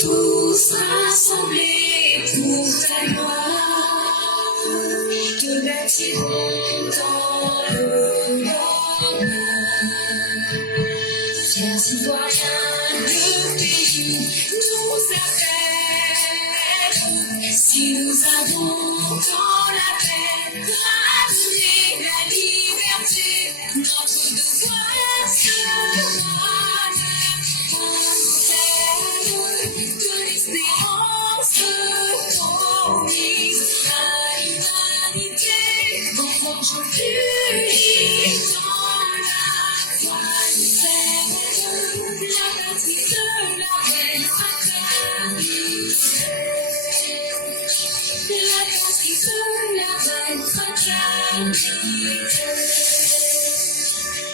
tous rassemblés pour ta gloire, te bâtirons dans le bonheur. Chers citoyens de pays, nous appelle, si nous avons dans la paix, ramener la liberté, notre devoir sera de l'espérance promise à l'humanité, enfants unis dans la foi nouvelle, la patrie de la reine fraternité, la patrie de la reine fraternité,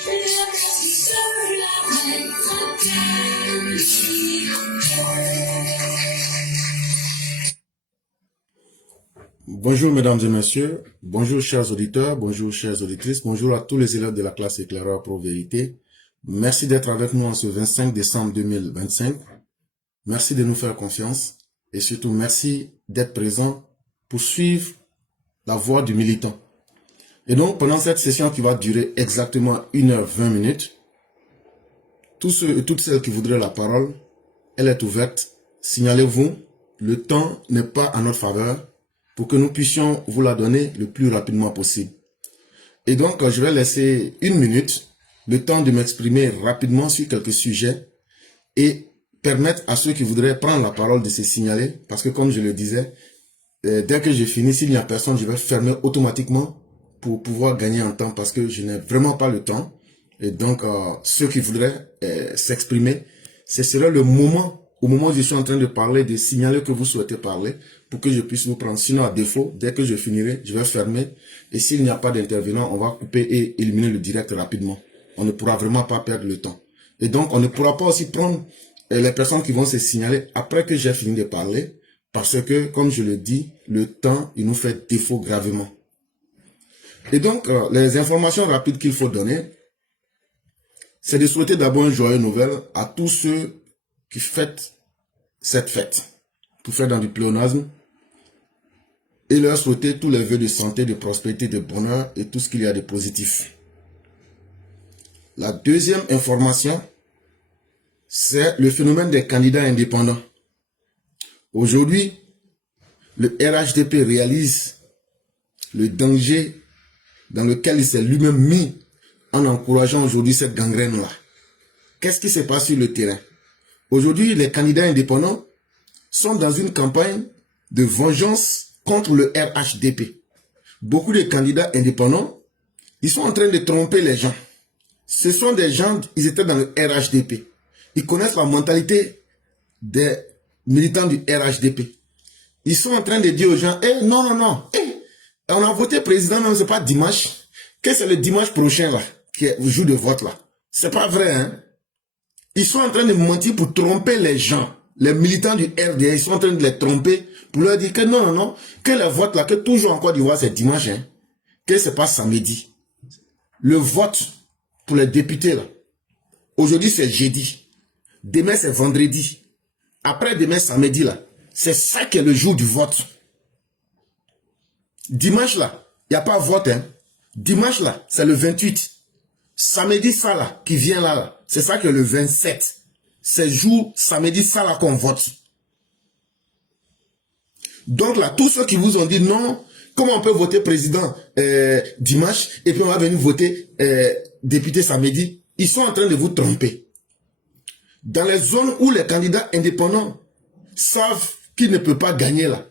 la patrie de la reine fraternité. Bonjour mesdames et messieurs, bonjour chers auditeurs, bonjour chères auditrices, bonjour à tous les élèves de la classe éclaireur Pro Vérité. Merci d'être avec nous en ce 25 décembre 2025. Merci de nous faire confiance et surtout merci d'être présent pour suivre la voie du militant. Et donc pendant cette session qui va durer exactement 1h20, tous ceux et toutes celles qui voudraient la parole, elle est ouverte. Signalez-vous, le temps n'est pas en notre faveur, pour que nous puissions vous la donner le plus rapidement possible. Et donc, je vais laisser 1 minute, le temps de m'exprimer rapidement sur quelques sujets et permettre à ceux qui voudraient prendre la parole de se signaler, parce que comme je le disais, dès que j'ai fini, s'il n'y a personne, je vais fermer automatiquement pour pouvoir gagner en temps, parce que je n'ai vraiment pas le temps. Et donc, ceux qui voudraient s'exprimer, ce serait le moment, au moment où je suis en train de parler, de signaler que vous souhaitez parler, pour que je puisse vous prendre. Sinon, à défaut, dès que je finirai, je vais fermer. Et s'il n'y a pas d'intervenant, on va couper et éliminer le direct rapidement. On ne pourra vraiment pas perdre le temps. Et donc, on ne pourra pas aussi prendre les personnes qui vont se signaler après que j'ai fini de parler, parce que, comme je le dis, le temps, il nous fait défaut gravement. Et donc, les informations rapides qu'il faut donner, c'est de souhaiter d'abord une joyeuse nouvelle à tous ceux qui fêtent cette fête, pour faire dans du pléonasme, et leur souhaiter tous les vœux de santé, de prospérité, de bonheur et tout ce qu'il y a de positif. La deuxième information, c'est le phénomène des candidats indépendants. Aujourd'hui, le RHDP réalise le danger dans lequel il s'est lui-même mis en encourageant aujourd'hui cette gangrène-là. Qu'est-ce qui se passe sur le terrain? Aujourd'hui, les candidats indépendants sont dans une campagne de vengeance contre le RHDP. Beaucoup de candidats indépendants, ils sont en train de tromper les gens. Ce sont des gens, ils étaient dans le RHDP. Ils connaissent la mentalité des militants du RHDP. Ils sont en train de dire aux gens, non, on a voté président, non, c'est pas dimanche. Que c'est le dimanche prochain, là, qui est le jour de vote, là. C'est pas vrai, hein. Ils sont en train de mentir pour tromper les gens. Les militants du RDA, ils sont en train de les tromper pour leur dire que non, que le vote là, que toujours en Côte d'Ivoire c'est dimanche, hein, que c'est pas samedi. Le vote pour les députés là, aujourd'hui c'est jeudi, demain c'est vendredi, après demain samedi là, c'est ça qui est le jour du vote. Dimanche là, il n'y a pas vote, hein. Dimanche là, c'est le 28. Samedi ça là, qui vient là, c'est ça qui est le 27. C'est jour, samedi, ça là qu'on vote. Donc là, tous ceux qui vous ont dit non, comment on peut voter président dimanche et puis on va venir voter député samedi, ils sont en train de vous tromper. Dans les zones où les candidats indépendants savent qu'ils ne peuvent pas gagner là,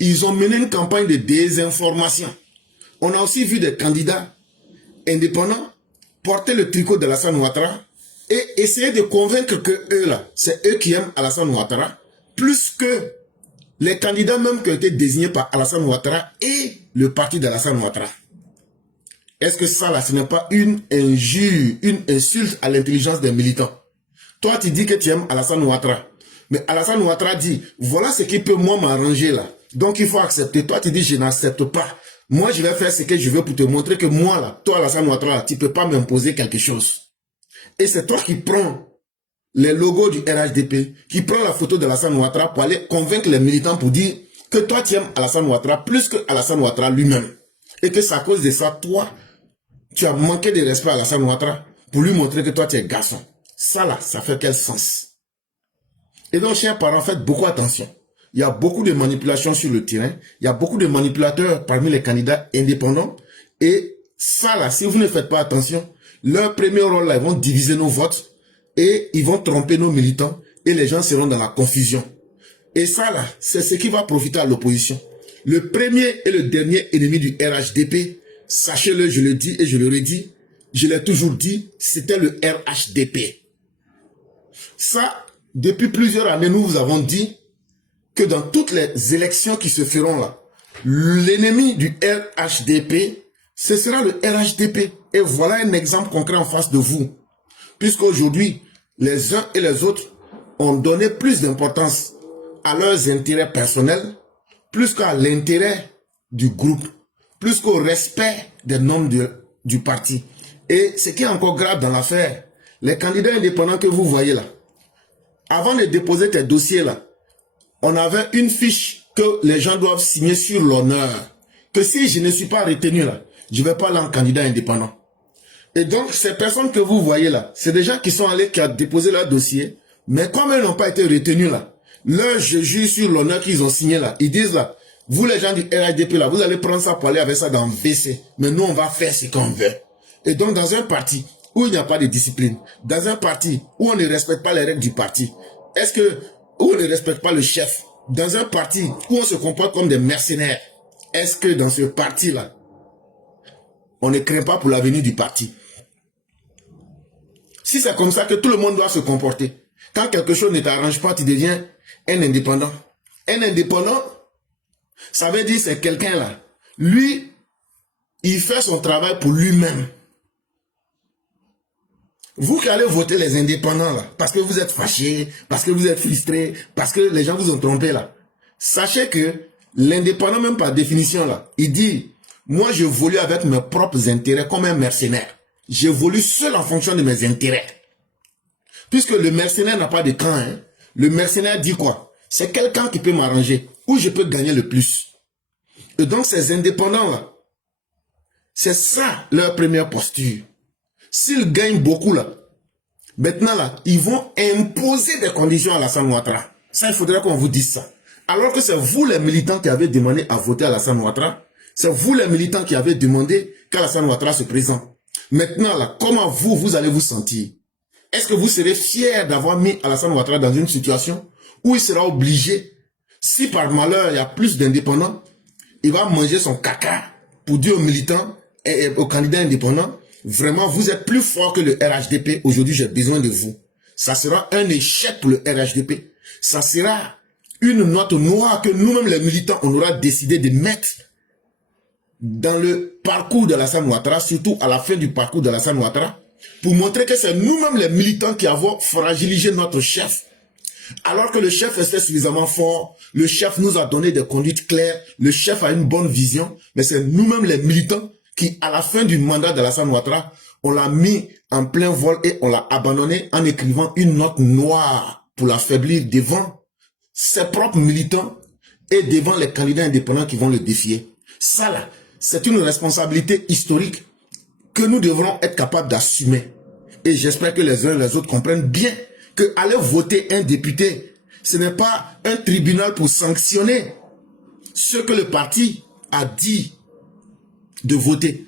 ils ont mené une campagne de désinformation. On a aussi vu des candidats indépendants porter le tricot de Alassane Ouattara et essayer de convaincre que eux là, c'est eux qui aiment Alassane Ouattara, plus que les candidats même qui ont été désignés par Alassane Ouattara et le parti d'Alassane Ouattara. Est-ce que ça là, ce n'est pas une injure, une insulte à l'intelligence des militants? Toi, tu dis que tu aimes Alassane Ouattara, mais Alassane Ouattara dit, voilà ce qui peut moi m'arranger là. Donc il faut accepter. Toi, tu dis, je n'accepte pas. Moi, je vais faire ce que je veux pour te montrer que moi là, toi Alassane Ouattara, tu ne peux pas m'imposer quelque chose. Et c'est toi qui prends les logos du RHDP, qui prend la photo d'Alassane Ouattara pour aller convaincre les militants pour dire que toi tu aimes Alassane Ouattara plus que Alassane Ouattara lui-même. Et que c'est à cause de ça, toi, tu as manqué de respect à Alassane Ouattara pour lui montrer que toi tu es garçon. Ça là, ça fait quel sens? Et donc, chers parents, faites beaucoup attention. Il y a beaucoup de manipulations sur le terrain. Il y a beaucoup de manipulateurs parmi les candidats indépendants. Et ça là, si vous ne faites pas attention, leur premier rôle là, ils vont diviser nos votes et ils vont tromper nos militants et les gens seront dans la confusion. Et ça là, c'est ce qui va profiter à l'opposition. Le premier et le dernier ennemi du RHDP, sachez-le, je le dis et je le redis, je l'ai toujours dit, c'était le RHDP. Ça, depuis plusieurs années, nous vous avons dit que dans toutes les élections qui se feront là, l'ennemi du RHDP, ce sera le RHDP. Et voilà un exemple concret en face de vous. Puisqu'aujourd'hui, les uns et les autres ont donné plus d'importance à leurs intérêts personnels, plus qu'à l'intérêt du groupe, plus qu'au respect des normes du parti. Et ce qui est encore grave dans l'affaire, les candidats indépendants que vous voyez là, avant de déposer tes dossiers là, on avait une fiche que les gens doivent signer sur l'honneur. Que si je ne suis pas retenu là, je ne vais pas aller en candidat indépendant. Et donc, ces personnes que vous voyez là, c'est des gens qui sont allés, qui ont déposé leur dossier, mais comme elles n'ont pas été retenus là, leur je jure sur l'honneur qu'ils ont signé là, ils disent là, vous les gens du RHDP là, vous allez prendre ça pour aller avec ça dans VC, mais nous on va faire ce qu'on veut. Et donc, dans un parti où il n'y a pas de discipline, dans un parti où on ne respecte pas les règles du parti, où on ne respecte pas le chef, dans un parti où on se comporte comme des mercenaires, est-ce que dans ce parti-là, on ne craint pas pour l'avenir du parti? Si c'est comme ça que tout le monde doit se comporter, quand quelque chose ne t'arrange pas, tu deviens un indépendant. Un indépendant, ça veut dire c'est quelqu'un là. Lui, il fait son travail pour lui-même. Vous qui allez voter les indépendants là, parce que vous êtes fâchés, parce que vous êtes frustrés, parce que les gens vous ont trompé là. Sachez que l'indépendant, même par définition là, il dit, moi j'évolue avec mes propres intérêts comme un mercenaire. J'évolue seul en fonction de mes intérêts. Puisque le mercenaire n'a pas de camp, hein. Le mercenaire dit quoi? C'est quelqu'un qui peut m'arranger, où je peux gagner le plus. Et donc ces indépendants là, c'est ça leur première posture. S'ils gagnent beaucoup là, maintenant là, ils vont imposer des conditions à Alassane Ouattara. Ça, il faudrait qu'on vous dise ça. Alors que c'est vous les militants qui avez demandé à voter Alassane Ouattara. C'est vous les militants qui avez demandé qu'Alassane Ouattara se présente. Maintenant là, comment vous allez vous sentir? Est-ce que vous serez fiers d'avoir mis Alassane Ouattara dans une situation où il sera obligé, si par malheur il y a plus d'indépendants, il va manger son caca pour dire aux militants et aux candidats indépendants, vraiment, vous êtes plus fort que le RHDP. Aujourd'hui, j'ai besoin de vous. Ça sera un échec pour le RHDP. Ça sera une note noire que nous-mêmes, les militants, on aura décidé de mettre dans le parcours d'Alassane Ouattara, surtout à la fin du parcours d'Alassane Ouattara, pour montrer que c'est nous-mêmes, les militants, qui avons fragilisé notre chef. Alors que le chef était suffisamment fort, le chef nous a donné des conduites claires, le chef a une bonne vision, mais c'est nous-mêmes, les militants, qui, à la fin du mandat d'Alassane Ouattara, on l'a mis en plein vol et on l'a abandonné en écrivant une note noire pour l'affaiblir devant ses propres militants et devant les candidats indépendants qui vont le défier. Ça là, c'est une responsabilité historique que nous devrons être capables d'assumer. Et j'espère que les uns et les autres comprennent bien que aller voter un député, ce n'est pas un tribunal pour sanctionner ce que le parti a dit de voter.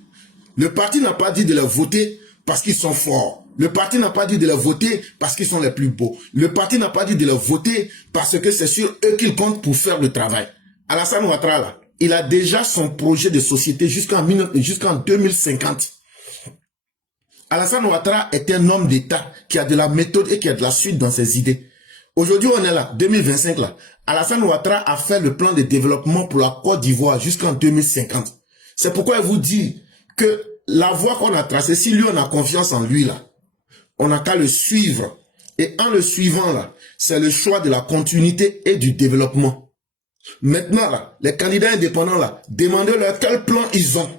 Le parti n'a pas dit de les voter parce qu'ils sont forts. Le parti n'a pas dit de les voter parce qu'ils sont les plus beaux. Le parti n'a pas dit de les voter parce que c'est sur eux qu'ils comptent pour faire le travail. Alassane Ouattara, là, il a déjà son projet de société jusqu'en 2050. Alassane Ouattara est un homme d'État qui a de la méthode et qui a de la suite dans ses idées. Aujourd'hui, on est là, 2025 là. Alassane Ouattara a fait le plan de développement pour la Côte d'Ivoire jusqu'en 2050. C'est pourquoi il vous dit que la voie qu'on a tracée, si lui on a confiance en lui là, on n'a qu'à le suivre. Et en le suivant là, c'est le choix de la continuité et du développement. Maintenant là, les candidats indépendants là, demandez-leur quel plan ils ont.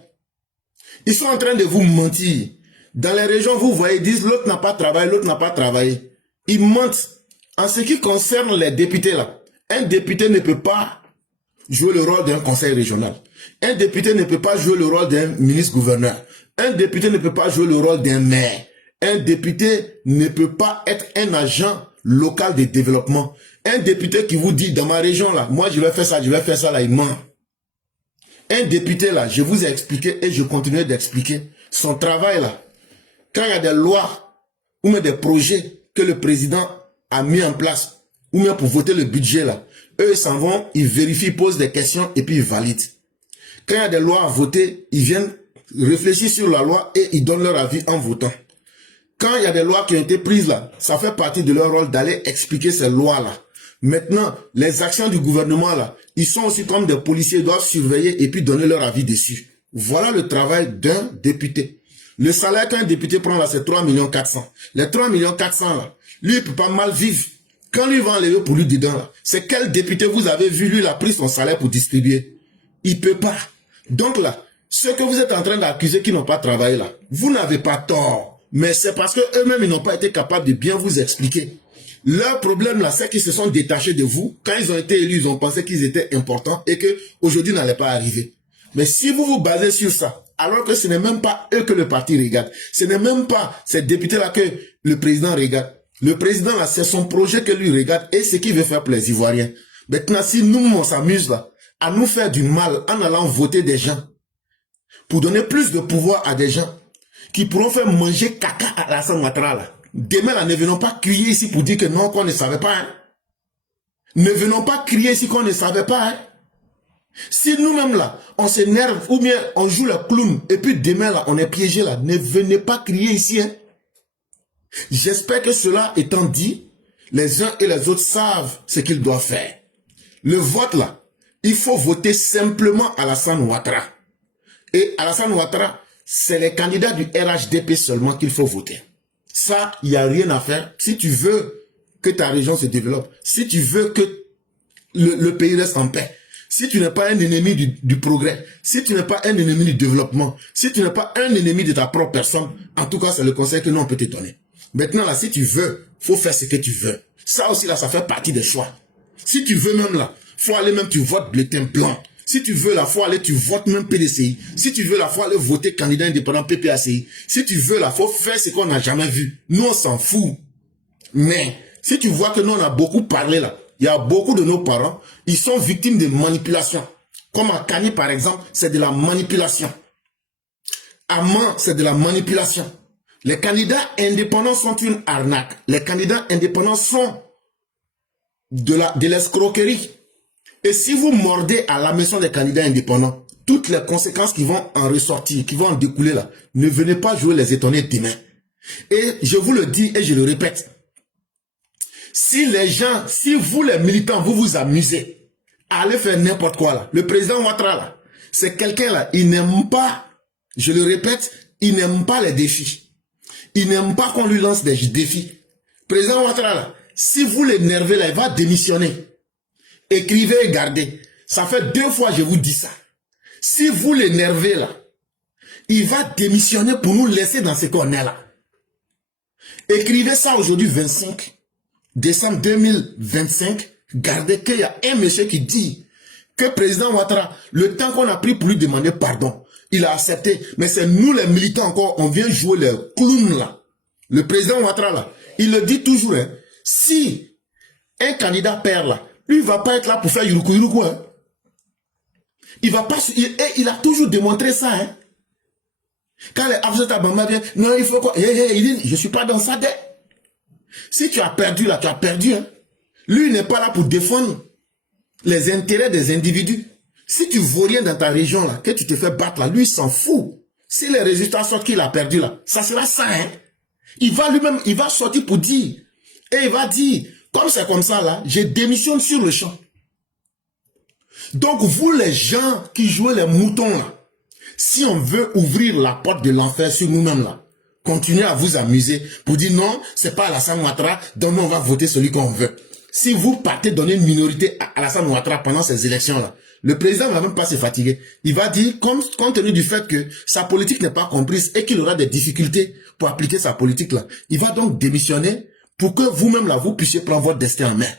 Ils sont en train de vous mentir. Dans les régions, vous voyez, ils disent l'autre n'a pas travaillé, l'autre n'a pas travaillé. Ils mentent. En ce qui concerne les députés là, un député ne peut pas jouer le rôle d'un conseil régional. Un député ne peut pas jouer le rôle d'un ministre-gouverneur. Un député ne peut pas jouer le rôle d'un maire. Un député ne peut pas être un agent local de développement. Un député qui vous dit, dans ma région là, moi je vais faire ça là, il ment. Un député là, je vous ai expliqué et je continue d'expliquer son travail là. Quand il y a des lois ou même des projets que le président a mis en place, ou bien pour voter le budget là, eux ils s'en vont, ils vérifient, ils posent des questions et puis ils valident. Quand il y a des lois à voter, ils viennent réfléchir sur la loi et ils donnent leur avis en votant. Quand il y a des lois qui ont été prises là, ça fait partie de leur rôle d'aller expliquer ces lois là. Maintenant, les actions du gouvernement là, ils sont aussi comme des policiers, ils doivent surveiller et puis donner leur avis dessus. Voilà le travail d'un député. Le salaire qu'un député prend là, c'est 3 400 000. Les 3 400 000 là, lui il peut pas mal vivre. Quand lui va enlever pour lui dedans là, c'est quel député vous avez vu, lui il a pris son salaire pour distribuer. Il peut pas. Donc là, ceux que vous êtes en train d'accuser qui n'ont pas travaillé là, vous n'avez pas tort. Mais c'est parce que eux-mêmes, ils n'ont pas été capables de bien vous expliquer. Leur problème là, c'est qu'ils se sont détachés de vous. Quand ils ont été élus, ils ont pensé qu'ils étaient importants et que aujourd'hui n'allait pas arriver. Mais si vous vous basez sur ça, alors que ce n'est même pas eux que le parti regarde, ce n'est même pas ces députés-là que le président regarde. Le président là, c'est son projet que lui regarde et ce qu'il veut faire pour les Ivoiriens. Maintenant, si nous, on s'amuse là, à nous faire du mal en allant voter des gens, pour donner plus de pouvoir à des gens, qui pourront faire manger caca à Alassane Ouattara là. Demain là, ne venons pas crier ici pour dire que non, qu'on ne savait pas. Hein. Ne venons pas crier ici qu'on ne savait pas. Hein. Si nous-mêmes là, on s'énerve ou bien on joue le clown et puis demain là, on est piégé là, ne venez pas crier ici. Hein. J'espère que cela étant dit, les uns et les autres savent ce qu'ils doivent faire. Le vote là, il faut voter simplement Alassane Ouattara. Et Alassane Ouattara, c'est les candidats du RHDP seulement qu'il faut voter. Ça, il n'y a rien à faire. Si tu veux que ta région se développe, si tu veux que le pays reste en paix, si tu n'es pas un ennemi du progrès, si tu n'es pas un ennemi du développement, si tu n'es pas un ennemi de ta propre personne, en tout cas, c'est le conseil que nous, on peut te donner. Maintenant, là, si tu veux, faut faire ce que tu veux. Ça aussi, là, ça fait partie des choix. Si tu veux même, là, faut aller même, tu votes bulletin blanc. Si tu veux la fois aller, tu votes même PDCI. Si tu veux la fois aller voter candidat indépendant PPACI. Si tu veux la fois faire ce qu'on n'a jamais vu. Nous, on s'en fout. Mais, si tu vois que nous, on a beaucoup parlé là. Il y a beaucoup de nos parents, ils sont victimes de manipulation. Comme à Kani, par exemple, c'est de la manipulation. À Man, c'est de la manipulation. Les candidats indépendants sont une arnaque. Les candidats indépendants sont de l'escroquerie. Et si vous mordez à la maison des candidats indépendants, toutes les conséquences qui vont en ressortir, qui vont en découler là, ne venez pas jouer les étonnés demain. Et je vous le dis et je le répète, si les gens, si vous les militants, vous vous amusez à aller faire n'importe quoi là, le président Ouattara là, c'est quelqu'un là, il n'aime pas, je le répète, il n'aime pas les défis. Il n'aime pas qu'on lui lance des défis. Président Ouattara là, si vous l'énervez là, il va démissionner. Écrivez et gardez. Ça fait 2 fois que je vous dis ça. Si vous l'énervez là, il va démissionner pour nous laisser dans ce qu'on est là. Écrivez ça aujourd'hui 25 décembre 2025. Gardez qu'il y a un monsieur qui dit que président Ouattara, le temps qu'on a pris pour lui demander pardon, il a accepté. Mais c'est nous les militants encore, on vient jouer les clowns là. Le président Ouattara là, il le dit toujours, hein, si un candidat perd là, lui, il ne va pas être là pour faire yuruku. Hein. Il va pas. Il a toujours démontré ça. Hein. Quand les Afzat Abamba viennent, non, il faut quoi? Il dit, je ne suis pas dans ça. Si tu as perdu là, tu as perdu. Hein. Lui, il n'est pas là pour défendre les intérêts des individus. Si tu ne vaux rien dans ta région là, que tu te fais battre là, lui, il s'en fout. Si les résultats sortent qu'il a perdu là, ça sera ça. Hein. Il va lui-même, il va sortir pour dire. Et il va dire. Comme c'est comme ça là, je démissionne sur le champ. Donc vous les gens qui jouent les moutons là, si on veut ouvrir la porte de l'enfer sur nous-mêmes là, continuez à vous amuser pour dire non, c'est pas Alassane Ouattara, donc on va voter celui qu'on veut. Si vous partez donner une minorité à Alassane Ouattara pendant ces élections là, le président ne va même pas se fatiguer. Il va dire, compte tenu du fait que sa politique n'est pas comprise et qu'il aura des difficultés pour appliquer sa politique là, il va donc démissionner pour que vous-même là, vous puissiez prendre votre destin en main.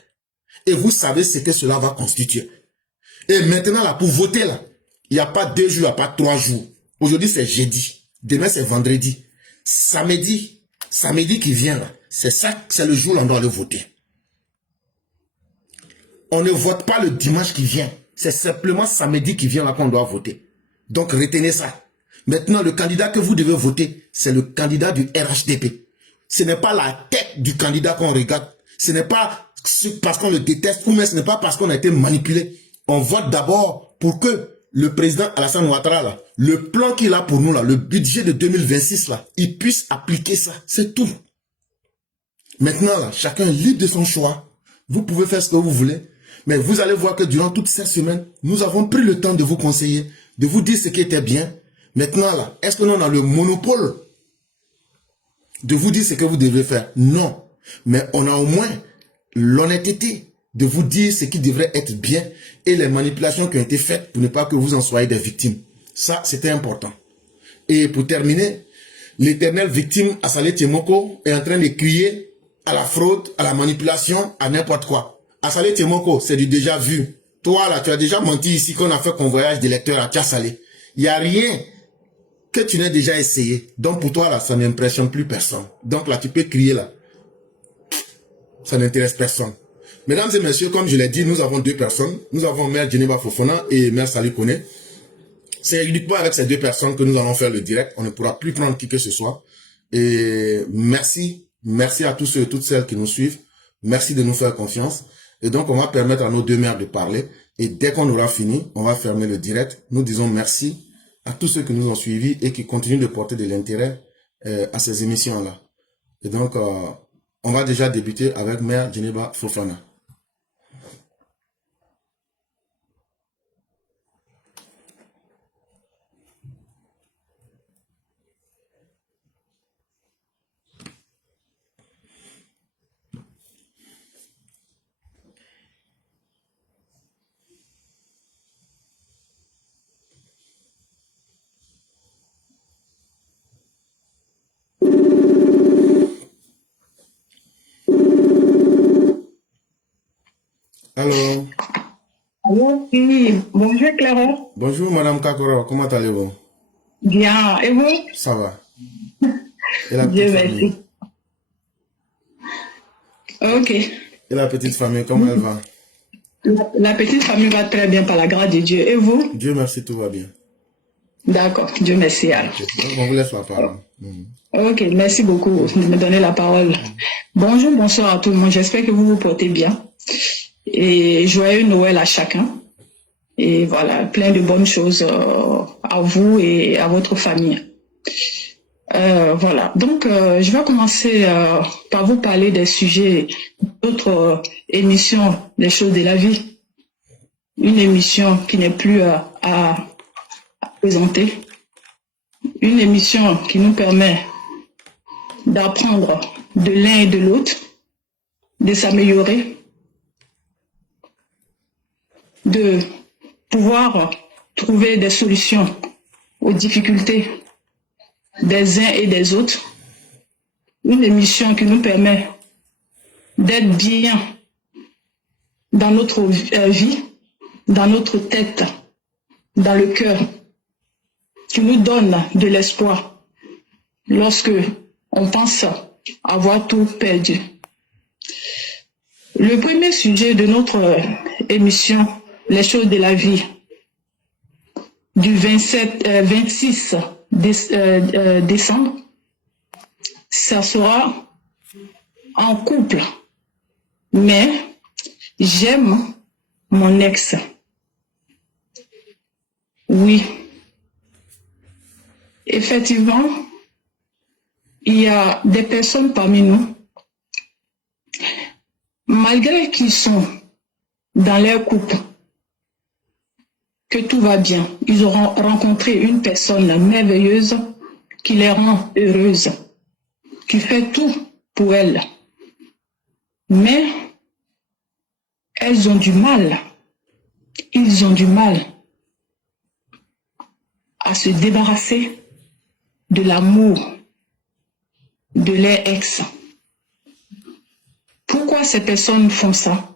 Et vous savez ce que cela va constituer. Et maintenant là, pour voter là, il n'y a pas 2 jours, il n'y a pas 3 jours. Aujourd'hui c'est jeudi, demain c'est vendredi. Samedi qui vient là, c'est ça, c'est le jour où on doit aller voter. On ne vote pas le dimanche qui vient. C'est simplement samedi qui vient là qu'on doit voter. Donc retenez ça. Maintenant, le candidat que vous devez voter, c'est le candidat du RHDP. Ce n'est pas la tête du candidat qu'on regarde. Ce n'est pas parce qu'on le déteste ou même ce n'est pas parce qu'on a été manipulé. On vote d'abord pour que le président Alassane Ouattara, là, le plan qu'il a pour nous, là, le budget de 2026, là, il puisse appliquer ça. C'est tout. Maintenant, là, chacun est libre de son choix. Vous pouvez faire ce que vous voulez. Mais vous allez voir que durant toute cette semaine, nous avons pris le temps de vous conseiller, de vous dire ce qui était bien. Maintenant, là, est-ce que nous avons le monopole de vous dire ce que vous devez faire? Non. Mais on a au moins l'honnêteté de vous dire ce qui devrait être bien et les manipulations qui ont été faites pour ne pas que vous en soyez des victimes. Ça, c'était important. Et pour terminer, l'éternelle victime Assalé Tiemoko est en train de crier à la fraude, à la manipulation, à n'importe quoi. Assalé Tiemoko, c'est du déjà vu. Toi, là, tu as déjà menti ici qu'on a fait convoyage d'électeurs à Tiassalé. Il n'y a rien que tu n'aies déjà essayé. Donc, pour toi, là, ça n'impressionne plus personne. Donc, là, tu peux crier, là. Ça n'intéresse personne. Mesdames et messieurs, comme je l'ai dit, nous avons 2 personnes. Nous avons Mère Djeneba Fofana et Mère Sali Kone. C'est uniquement avec ces 2 personnes que nous allons faire le direct. On ne pourra plus prendre qui que ce soit. Et merci. Merci à tous ceux et toutes celles qui nous suivent. Merci de nous faire confiance. Et donc, on va permettre à nos 2 mères de parler. Et dès qu'on aura fini, on va fermer le direct. Nous disons merci à tous ceux qui nous ont suivis et qui continuent de porter de l'intérêt à ces émissions-là. Et donc, on va déjà débuter avec Mère Djeneba Fofana. Allô? Allô, oui, bonjour Clara. Bonjour Madame Kakora, comment allez-vous? Bien, et vous? Ça va. Et la Dieu petite merci. famille? Ok. Et la petite famille, comment elle va? La petite famille va très bien par la grâce de Dieu. Et vous? Dieu merci, tout va bien. D'accord, Dieu merci alors. Okay. Donc on vous laisse la parole. Ok, merci beaucoup de me donner la parole. Bonjour, bonsoir à tout le monde. J'espère que vous vous portez bien. Et joyeux Noël à chacun. Et voilà, plein de bonnes choses à vous et à votre famille. Voilà, donc je vais commencer par vous parler des sujets d'autres émissions, des choses de la vie. Une émission qui n'est plus à présenter. Une émission qui nous permet d'apprendre de l'un et de l'autre, de s'améliorer, de pouvoir trouver des solutions aux difficultés des uns et des autres. Une émission qui nous permet d'être bien dans notre vie, dans notre tête, dans le cœur, qui nous donne de l'espoir lorsque on pense avoir tout perdu. Le premier sujet de notre émission, les choses de la vie, du 26 décembre, ça sera en couple. Mais j'aime mon ex. Oui. Effectivement, il y a des personnes parmi nous, malgré qu'ils sont dans leur couple, que tout va bien, ils auront rencontré une personne merveilleuse qui les rend heureuses, qui fait tout pour elles. Mais elles ont du mal, ils ont du mal à se débarrasser de l'amour de leur ex. Pourquoi ces personnes font ça?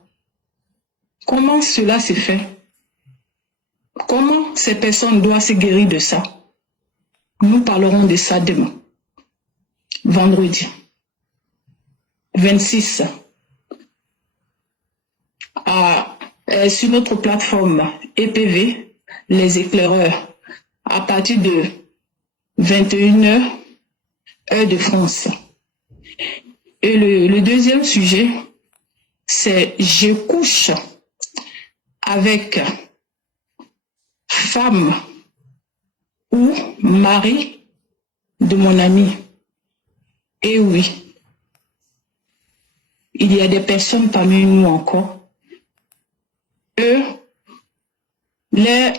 Comment cela se fait? Comment ces personnes doivent se guérir de ça? Nous parlerons de ça demain, vendredi 26, sur notre plateforme EPV, les éclaireurs, à partir de 21h, heure de France. Et le deuxième sujet, c'est je couche avec femme ou mari de mon ami. Et oui, il y a des personnes parmi nous encore. Eux, leur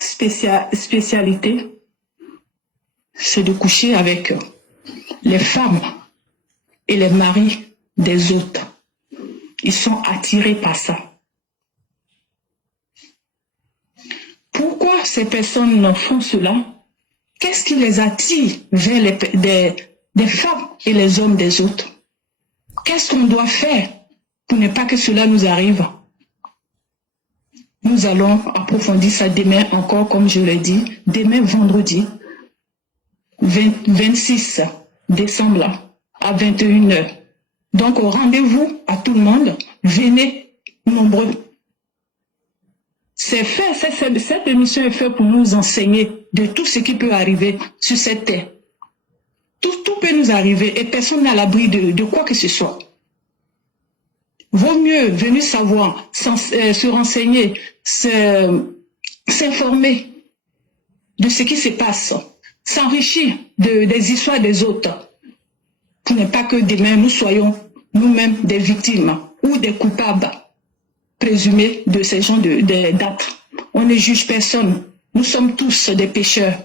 spécialité, c'est de coucher avec les femmes et les maris des autres. Ils sont attirés par ça. Pourquoi ces personnes font cela? Qu'est-ce qui les attire vers des femmes et les hommes des autres? Qu'est-ce qu'on doit faire pour ne pas que cela nous arrive? Nous allons approfondir ça demain encore, comme je l'ai dit, demain vendredi 26 décembre à 21h. Donc rendez-vous à tout le monde, venez nombreux. C'est fait, cette émission est faite pour nous enseigner de tout ce qui peut arriver sur cette terre. Tout peut nous arriver et personne n'est à l'abri de quoi que ce soit. Vaut mieux venir savoir, se renseigner, s'informer de ce qui se passe, s'enrichir des histoires des autres, pour ne pas que demain nous soyons nous-mêmes des victimes ou des coupables présumés de ces gens d'actes. On ne juge personne. Nous sommes tous des pécheurs.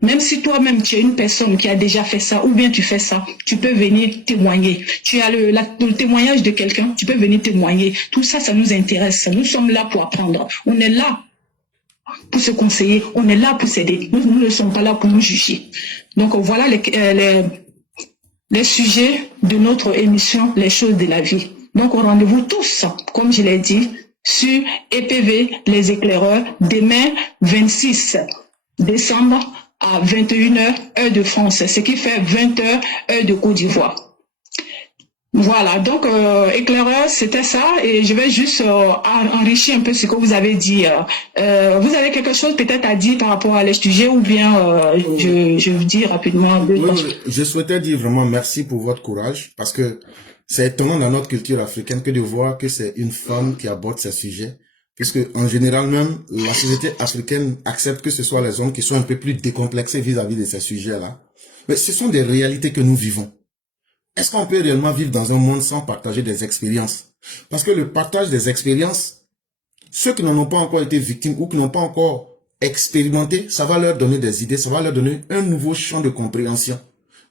Même si toi-même tu es une personne qui a déjà fait ça, ou bien tu fais ça, tu peux venir témoigner. Tu as le témoignage de quelqu'un, tu peux venir témoigner. Tout ça, ça nous intéresse. Nous sommes là pour apprendre. On est là pour se conseiller. On est là pour s'aider. Nous ne sommes pas là pour nous juger. Donc voilà les sujets de notre émission, les choses de la vie. Donc rendez-vous tous, comme je l'ai dit, sur EPV, les éclaireurs, demain 26 décembre à 21h, heure de France, ce qui fait 20h, heure de Côte d'Ivoire. Voilà, donc éclaireur, c'était ça, et je vais juste enrichir un peu ce que vous avez dit. Vous avez quelque chose peut-être à dire par rapport à les sujets, ou bien je vous dis rapidement. Oui, je souhaitais dire vraiment merci pour votre courage, parce que c'est étonnant dans notre culture africaine que de voir que c'est une femme qui aborde ces sujets, puisque en général même, la société africaine accepte que ce soit les hommes qui sont un peu plus décomplexés vis-à-vis de ces sujets-là. Mais ce sont des réalités que nous vivons. Est-ce qu'on peut réellement vivre dans un monde sans partager des expériences? Parce que le partage des expériences, ceux qui n'en ont pas encore été victimes ou qui n'ont pas encore expérimenté, ça va leur donner des idées, ça va leur donner un nouveau champ de compréhension.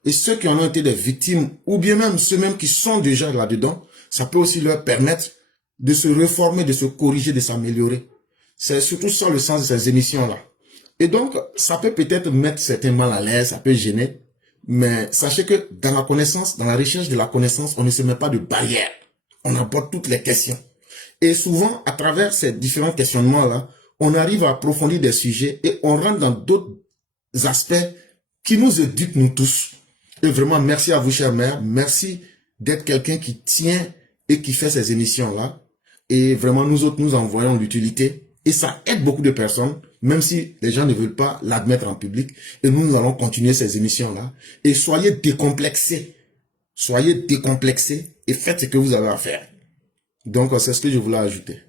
Et ceux qui en ont été des victimes, ou bien même ceux même qui sont déjà là-dedans, ça peut aussi leur permettre de se reformer, de se corriger, de s'améliorer. C'est surtout ça le sens de ces émissions-là. Et donc, ça peut peut-être mettre certains mal à l'aise, ça peut gêner, mais sachez que dans la connaissance, dans la recherche de la connaissance, on ne se met pas de barrière. On aborde toutes les questions. Et souvent, à travers ces différents questionnements-là, on arrive à approfondir des sujets et on rentre dans d'autres aspects qui nous éduquent, nous tous. Et vraiment, merci à vous, chère mère. Merci d'être quelqu'un qui tient et qui fait ces émissions-là. Et vraiment, nous autres, nous en voyons l'utilité. Et ça aide beaucoup de personnes, même si les gens ne veulent pas l'admettre en public. Et nous allons continuer ces émissions-là. Et soyez décomplexés. Soyez décomplexés et faites ce que vous avez à faire. Donc, c'est ce que je voulais ajouter.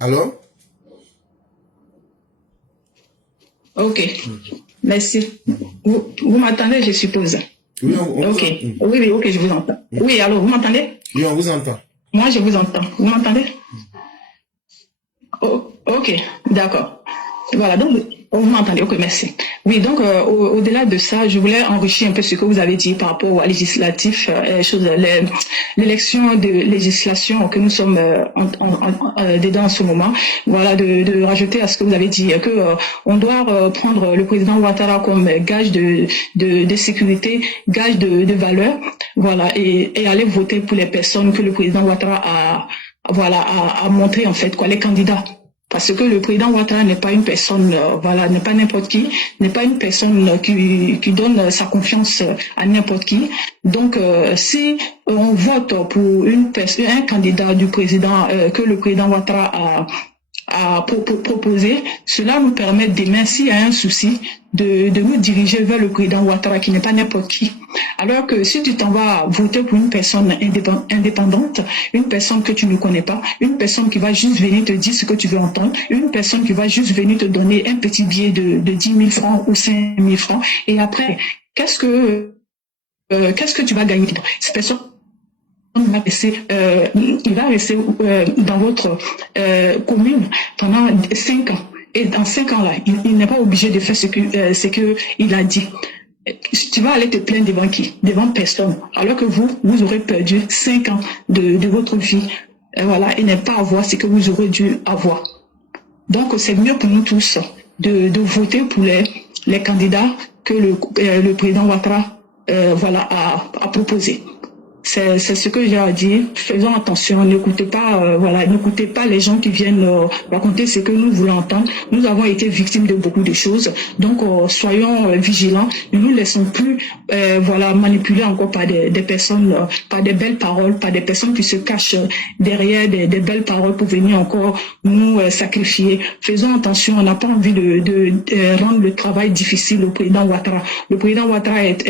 Alors? Ok, merci. Vous m'entendez, je suppose? Oui, ok, oui, ok, je vous entends. Oui, alors, vous m'entendez? Oui, on vous entend. Moi, je vous entends. Vous m'entendez? Ok, d'accord. Voilà, donc Oh, vous m'entendez? Ok, merci. Oui, donc au-delà de ça, je voulais enrichir un peu ce que vous avez dit par rapport au législatif, l'élection de législation que nous sommes dedans en ce moment. Voilà, de rajouter à ce que vous avez dit que on doit prendre le président Ouattara comme gage de sécurité, gage de valeur, voilà, et aller voter pour les personnes que le président Ouattara a montré en fait, quoi, les candidats. Parce que le président Ouattara n'est pas une personne, voilà, n'est pas n'importe qui, n'est pas une personne qui donne sa confiance à n'importe qui. Donc, si on vote pour un candidat du président que le président Ouattara a proposé, cela nous permet demain, s'il y a un souci, de nous diriger vers le président Ouattara qui n'est pas n'importe qui. Alors que si tu t'en vas voter pour une personne indépendante, une personne que tu ne connais pas, une personne qui va juste venir te dire ce que tu veux entendre, une personne qui va juste venir te donner un petit billet de 10 000 francs ou 5 000 francs, et après, qu'est-ce que tu vas gagner? Cette personne il va rester dans votre commune pendant 5 ans. Et dans 5 ans-là, il n'est pas obligé de faire ce que il a dit. Tu vas aller te plaindre devant qui? Devant personne. Alors que vous aurez perdu 5 ans de votre vie. Voilà, et ne pas avoir ce que vous aurez dû avoir. Donc, c'est mieux pour nous tous de voter pour les candidats que le président Ouattara voilà, a proposé. C'est ce que j'ai à dire. Faisons attention, n'écoutez pas, voilà, n'écoutez pas les gens qui viennent raconter ce que nous voulons entendre. Nous avons été victimes de beaucoup de choses, donc soyons vigilants. Ne nous laissons plus, voilà, manipuler encore par des personnes, par des belles paroles, par des personnes qui se cachent derrière des belles paroles pour venir encore nous sacrifier. Faisons attention. On n'a pas envie de rendre le travail difficile au président Ouattara. Le président Ouattara il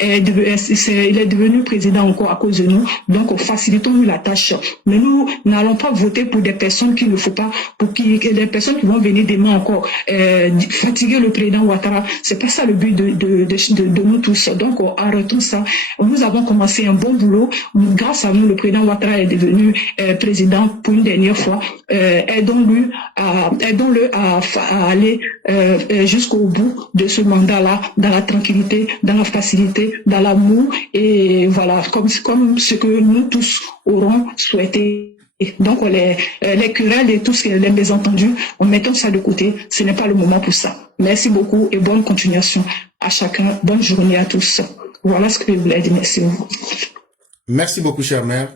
est devenu président encore à cause de nous, donc facilitons-nous la tâche. Mais nous n'allons pas voter pour des personnes qu'il ne faut pas, des personnes qui vont venir demain encore fatiguer le président Ouattara. C'est pas ça le but de nous tous. Donc arrêtons ça. Nous avons commencé un bon boulot. Grâce à nous, le président Ouattara est devenu président pour une dernière fois. Aidons-le à aller jusqu'au bout de ce mandat-là, dans la tranquillité, dans la facilité, dans l'amour, et voilà, comme ce que nous tous aurons souhaité. Donc les querelles et tous les mésentendus, on mettons ça de côté. Ce n'est pas le moment pour ça. Merci beaucoup et bonne continuation à chacun. Bonne journée à tous. Voilà ce que je voulais dire. Merci beaucoup. Merci beaucoup, chère mère.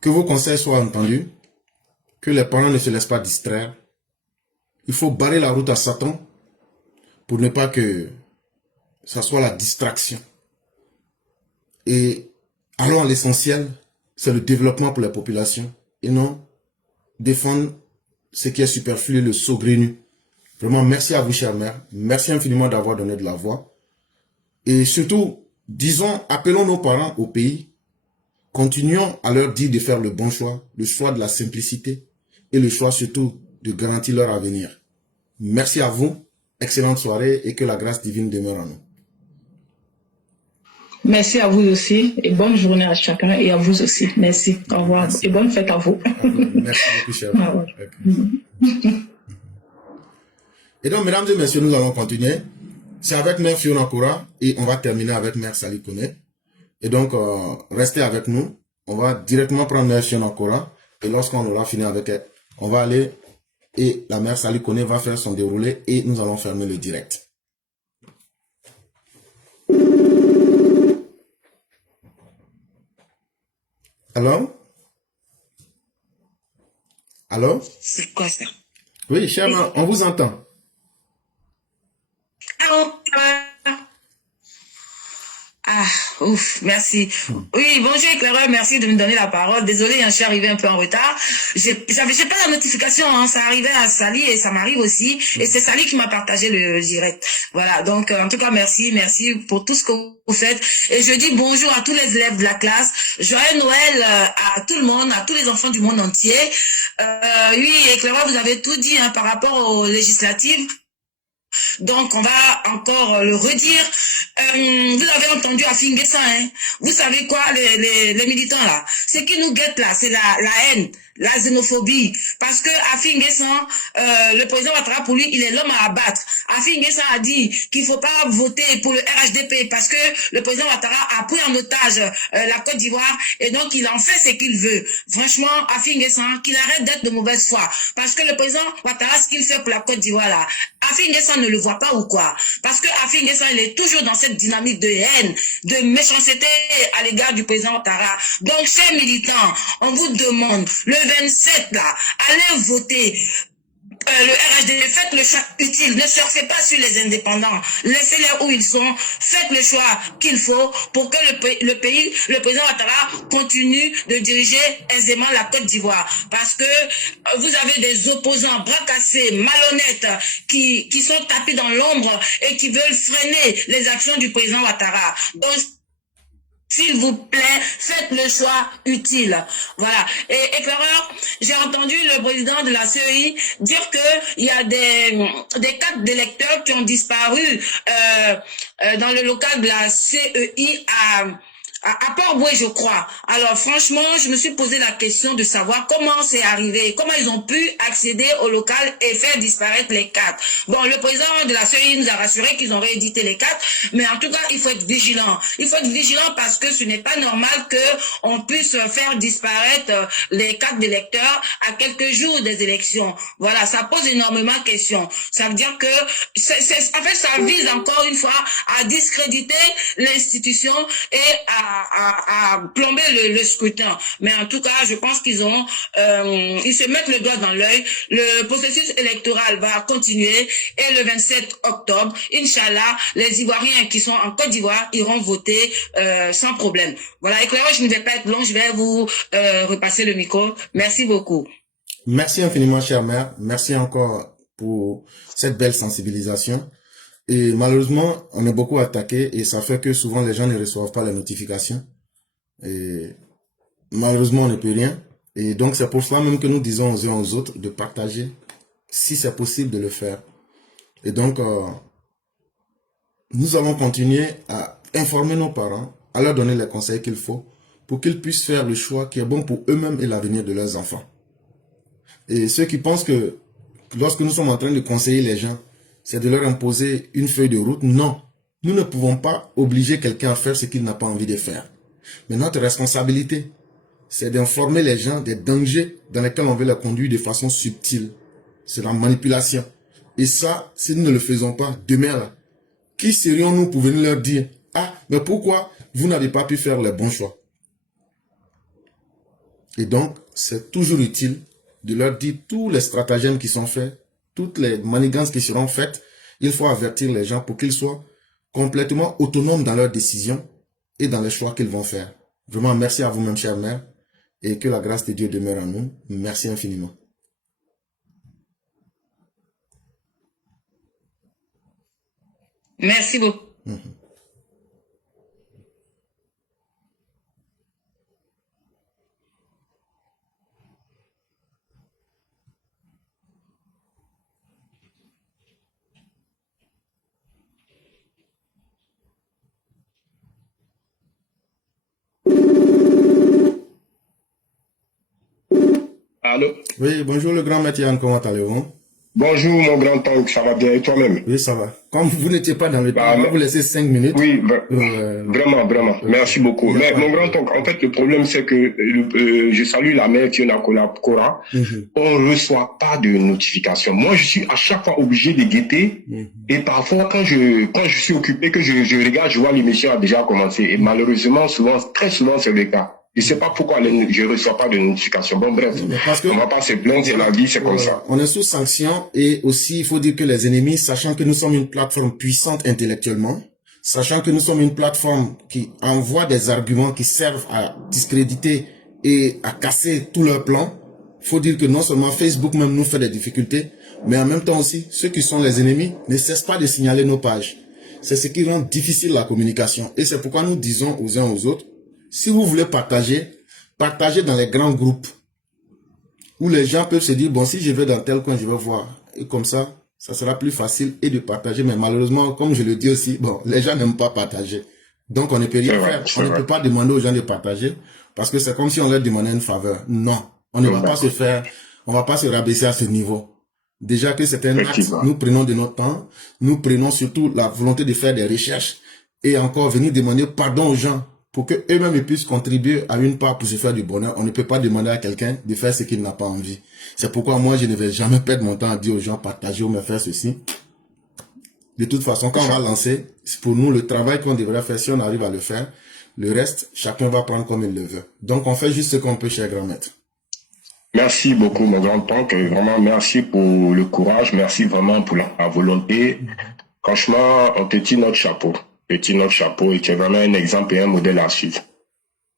Que vos conseils soient entendus. Que les parents ne se laissent pas distraire. Il faut barrer la route à Satan pour ne pas que ça soit la distraction. Et allons à l'essentiel, c'est le développement pour la population et non défendre ce qui est superflu et le saugrenu. Vraiment, merci à vous, chère mère. Merci infiniment d'avoir donné de la voix. Et surtout, disons, appelons nos parents au pays. Continuons à leur dire de faire le bon choix, le choix de la simplicité et le choix surtout de garantir leur avenir. Merci à vous. Excellente soirée et que la grâce divine demeure en nous. Merci à vous aussi et bonne journée à chacun et à vous aussi. Merci. Au revoir. Merci. Et bonne fête à vous. Merci beaucoup, cher. Okay. Et donc, mesdames et messieurs, nous allons continuer. C'est avec Mère Fiona Kora et on va terminer avec Mère Sally Kone. Et donc, restez avec nous. On va directement prendre Mère Fiona Kora et lorsqu'on aura fini avec elle, on va aller et la Mère Sally Kone va faire son déroulé et nous allons fermer le direct. Allô? Allô? C'est quoi ça? Oui, chère mère, on vous entend. Allô? Ah, ouf, merci. Oui, bonjour éclaireur, merci de me donner la parole. Désolée, je suis arrivée un peu en retard. J'ai pas la notification, hein, ça arrivait à Sally et ça m'arrive aussi. Et c'est Sally qui m'a partagé le direct. Voilà, donc en tout cas, merci pour tout ce que vous faites. Et je dis bonjour à tous les élèves de la classe. Joyeux Noël à tout le monde, à tous les enfants du monde entier. Oui, éclaireur, vous avez tout dit hein, par rapport aux législatives. Donc, on va encore le redire. Vous avez entendu Afinguessa, hein? Vous savez quoi, les militants là? Ce qui nous guette là, c'est la haine. la xénophobie. Parce que Afi N'Guessan, le président Ouattara, pour lui, il est l'homme à abattre. Afi N'Guessan a dit qu'il ne faut pas voter pour le RHDP parce que le président Ouattara a pris en otage la Côte d'Ivoire et donc il en fait ce qu'il veut. Franchement, Afi N'Guessan, qu'il arrête d'être de mauvaise foi. Parce que le président Ouattara, ce qu'il fait pour la Côte d'Ivoire là, Afi N'Guessan ne le voit pas ou quoi? Parce que Afi N'Guessan, il est toujours dans cette dynamique de haine, de méchanceté à l'égard du président Ouattara. Donc, chers militants, on vous demande, le 27 là, allez voter. Le RHD, faites le choix utile, ne surfez pas sur les indépendants, laissez-les où ils sont, faites le choix qu'il faut pour que le pays, le président Ouattara continue de diriger aisément la Côte d'Ivoire. Parce que vous avez des opposants bras cassés, malhonnêtes, qui sont tapis dans l'ombre et qui veulent freiner les actions du président Ouattara. Donc, s'il vous plaît, faites le choix utile. Voilà. Et éclaireur, j'ai entendu le président de la CEI dire qu'il y a des cartes d'électeurs qui ont disparu dans le local de la CEI à Port-Boué, je crois. Alors, franchement, je me suis posé la question de savoir comment c'est arrivé, comment ils ont pu accéder au local et faire disparaître les cartes. Bon, le président de la CEI nous a rassuré qu'ils ont réédité les cartes, mais en tout cas, il faut être vigilant. Il faut être vigilant parce que ce n'est pas normal qu'on puisse faire disparaître les cartes d'électeurs à quelques jours des élections. Voilà, ça pose énormément de questions. Ça veut dire que, en fait, ça vise encore une fois à discréditer l'institution et à plomber le scrutin. Mais en tout cas, je pense qu'ils ont, ils se mettent le doigt dans l'œil. Le processus électoral va continuer et le 27 octobre, Inch'Allah, les Ivoiriens qui sont en Côte d'Ivoire iront voter sans problème. Voilà, éclairage, je ne vais pas être long, je vais vous repasser le micro. Merci beaucoup. Merci infiniment, chère mère. Merci encore pour cette belle sensibilisation. Et malheureusement, on est beaucoup attaqué et ça fait que souvent les gens ne reçoivent pas les notifications. Et malheureusement, on ne peut rien. Et donc, c'est pour cela même que nous disons aux uns aux autres de partager, si c'est possible de le faire. Et donc, nous allons continuer à informer nos parents, à leur donner les conseils qu'il faut pour qu'ils puissent faire le choix qui est bon pour eux-mêmes et l'avenir de leurs enfants. Et ceux qui pensent que lorsque nous sommes en train de conseiller les gens, c'est de leur imposer une feuille de route. Non, nous ne pouvons pas obliger quelqu'un à faire ce qu'il n'a pas envie de faire. Mais notre responsabilité, c'est d'informer les gens des dangers dans lesquels on veut les conduire de façon subtile. C'est la manipulation. Et ça, si nous ne le faisons pas, demain là, qui serions-nous pour venir leur dire « Ah, mais pourquoi vous n'avez pas pu faire les bons choix ?» Et donc, c'est toujours utile de leur dire tous les stratagèmes qui sont faits, toutes les manigances qui seront faites. Il faut avertir les gens pour qu'ils soient complètement autonomes dans leurs décisions et dans les choix qu'ils vont faire. Vraiment, merci à vous-même, chère mère, et que la grâce de Dieu demeure en nous. Merci infiniment. Merci beaucoup. Allô? Oui, bonjour le grand maître Yann, comment allez-vous? Bonjour mon grand oncle, ça va bien et toi-même? Oui, ça va. Comme vous n'étiez pas dans le temps, on va vous laisser 5 minutes. Oui, vraiment. Merci beaucoup. Mais mon grand oncle, en fait, le problème, c'est que je salue la mère Fiona Cora. On ne reçoit pas de notification. Moi, je suis à chaque fois obligé de guetter. Et parfois, quand je suis occupé, que je regarde, je vois l'émission a déjà commencé. Et malheureusement, très souvent, c'est le cas. Je ne sais pas pourquoi je ne reçois pas de notification. Bon, bref, on va pas se plaindre, c'est la vie, c'est comme ça. On est sous sanction et aussi, il faut dire que les ennemis, sachant que nous sommes une plateforme puissante intellectuellement, sachant que nous sommes une plateforme qui envoie des arguments qui servent à discréditer et à casser tous leurs plans, il faut dire que non seulement Facebook même nous fait des difficultés, mais en même temps aussi, ceux qui sont les ennemis ne cessent pas de signaler nos pages. C'est ce qui rend difficile la communication. Et c'est pourquoi nous disons aux uns aux autres, si vous voulez partager, partagez dans les grands groupes où les gens peuvent se dire, bon, si je vais dans tel coin, je vais voir. Et comme ça, ça sera plus facile et de partager. Mais malheureusement, comme je le dis aussi, bon, les gens n'aiment pas partager. Donc, on ne peut rien faire. On ne peut pas demander aux gens de partager parce que c'est comme si on leur demandait une faveur. Non, On ne va pas se faire, on va pas se rabaisser à ce niveau. Déjà que c'est un acte, nous prenons de notre temps, nous prenons surtout la volonté de faire des recherches et encore venir demander pardon aux gens pour que eux-mêmes puissent contribuer à une part pour se faire du bonheur. On ne peut pas demander à quelqu'un de faire ce qu'il n'a pas envie. C'est pourquoi moi, je ne vais jamais perdre mon temps à dire aux gens partagez ou me faire ceci. De toute façon, quand on va lancer, c'est pour nous le travail qu'on devrait faire, si on arrive à le faire, le reste, chacun va prendre comme il le veut. Donc, on fait juste ce qu'on peut, cher grand maître. Merci beaucoup, mon grand-oncle. Vraiment, merci pour le courage. Merci vraiment pour la volonté. Franchement, on te tire notre chapeau. On te tire notre chapeau et tu es vraiment un exemple et un modèle à suivre.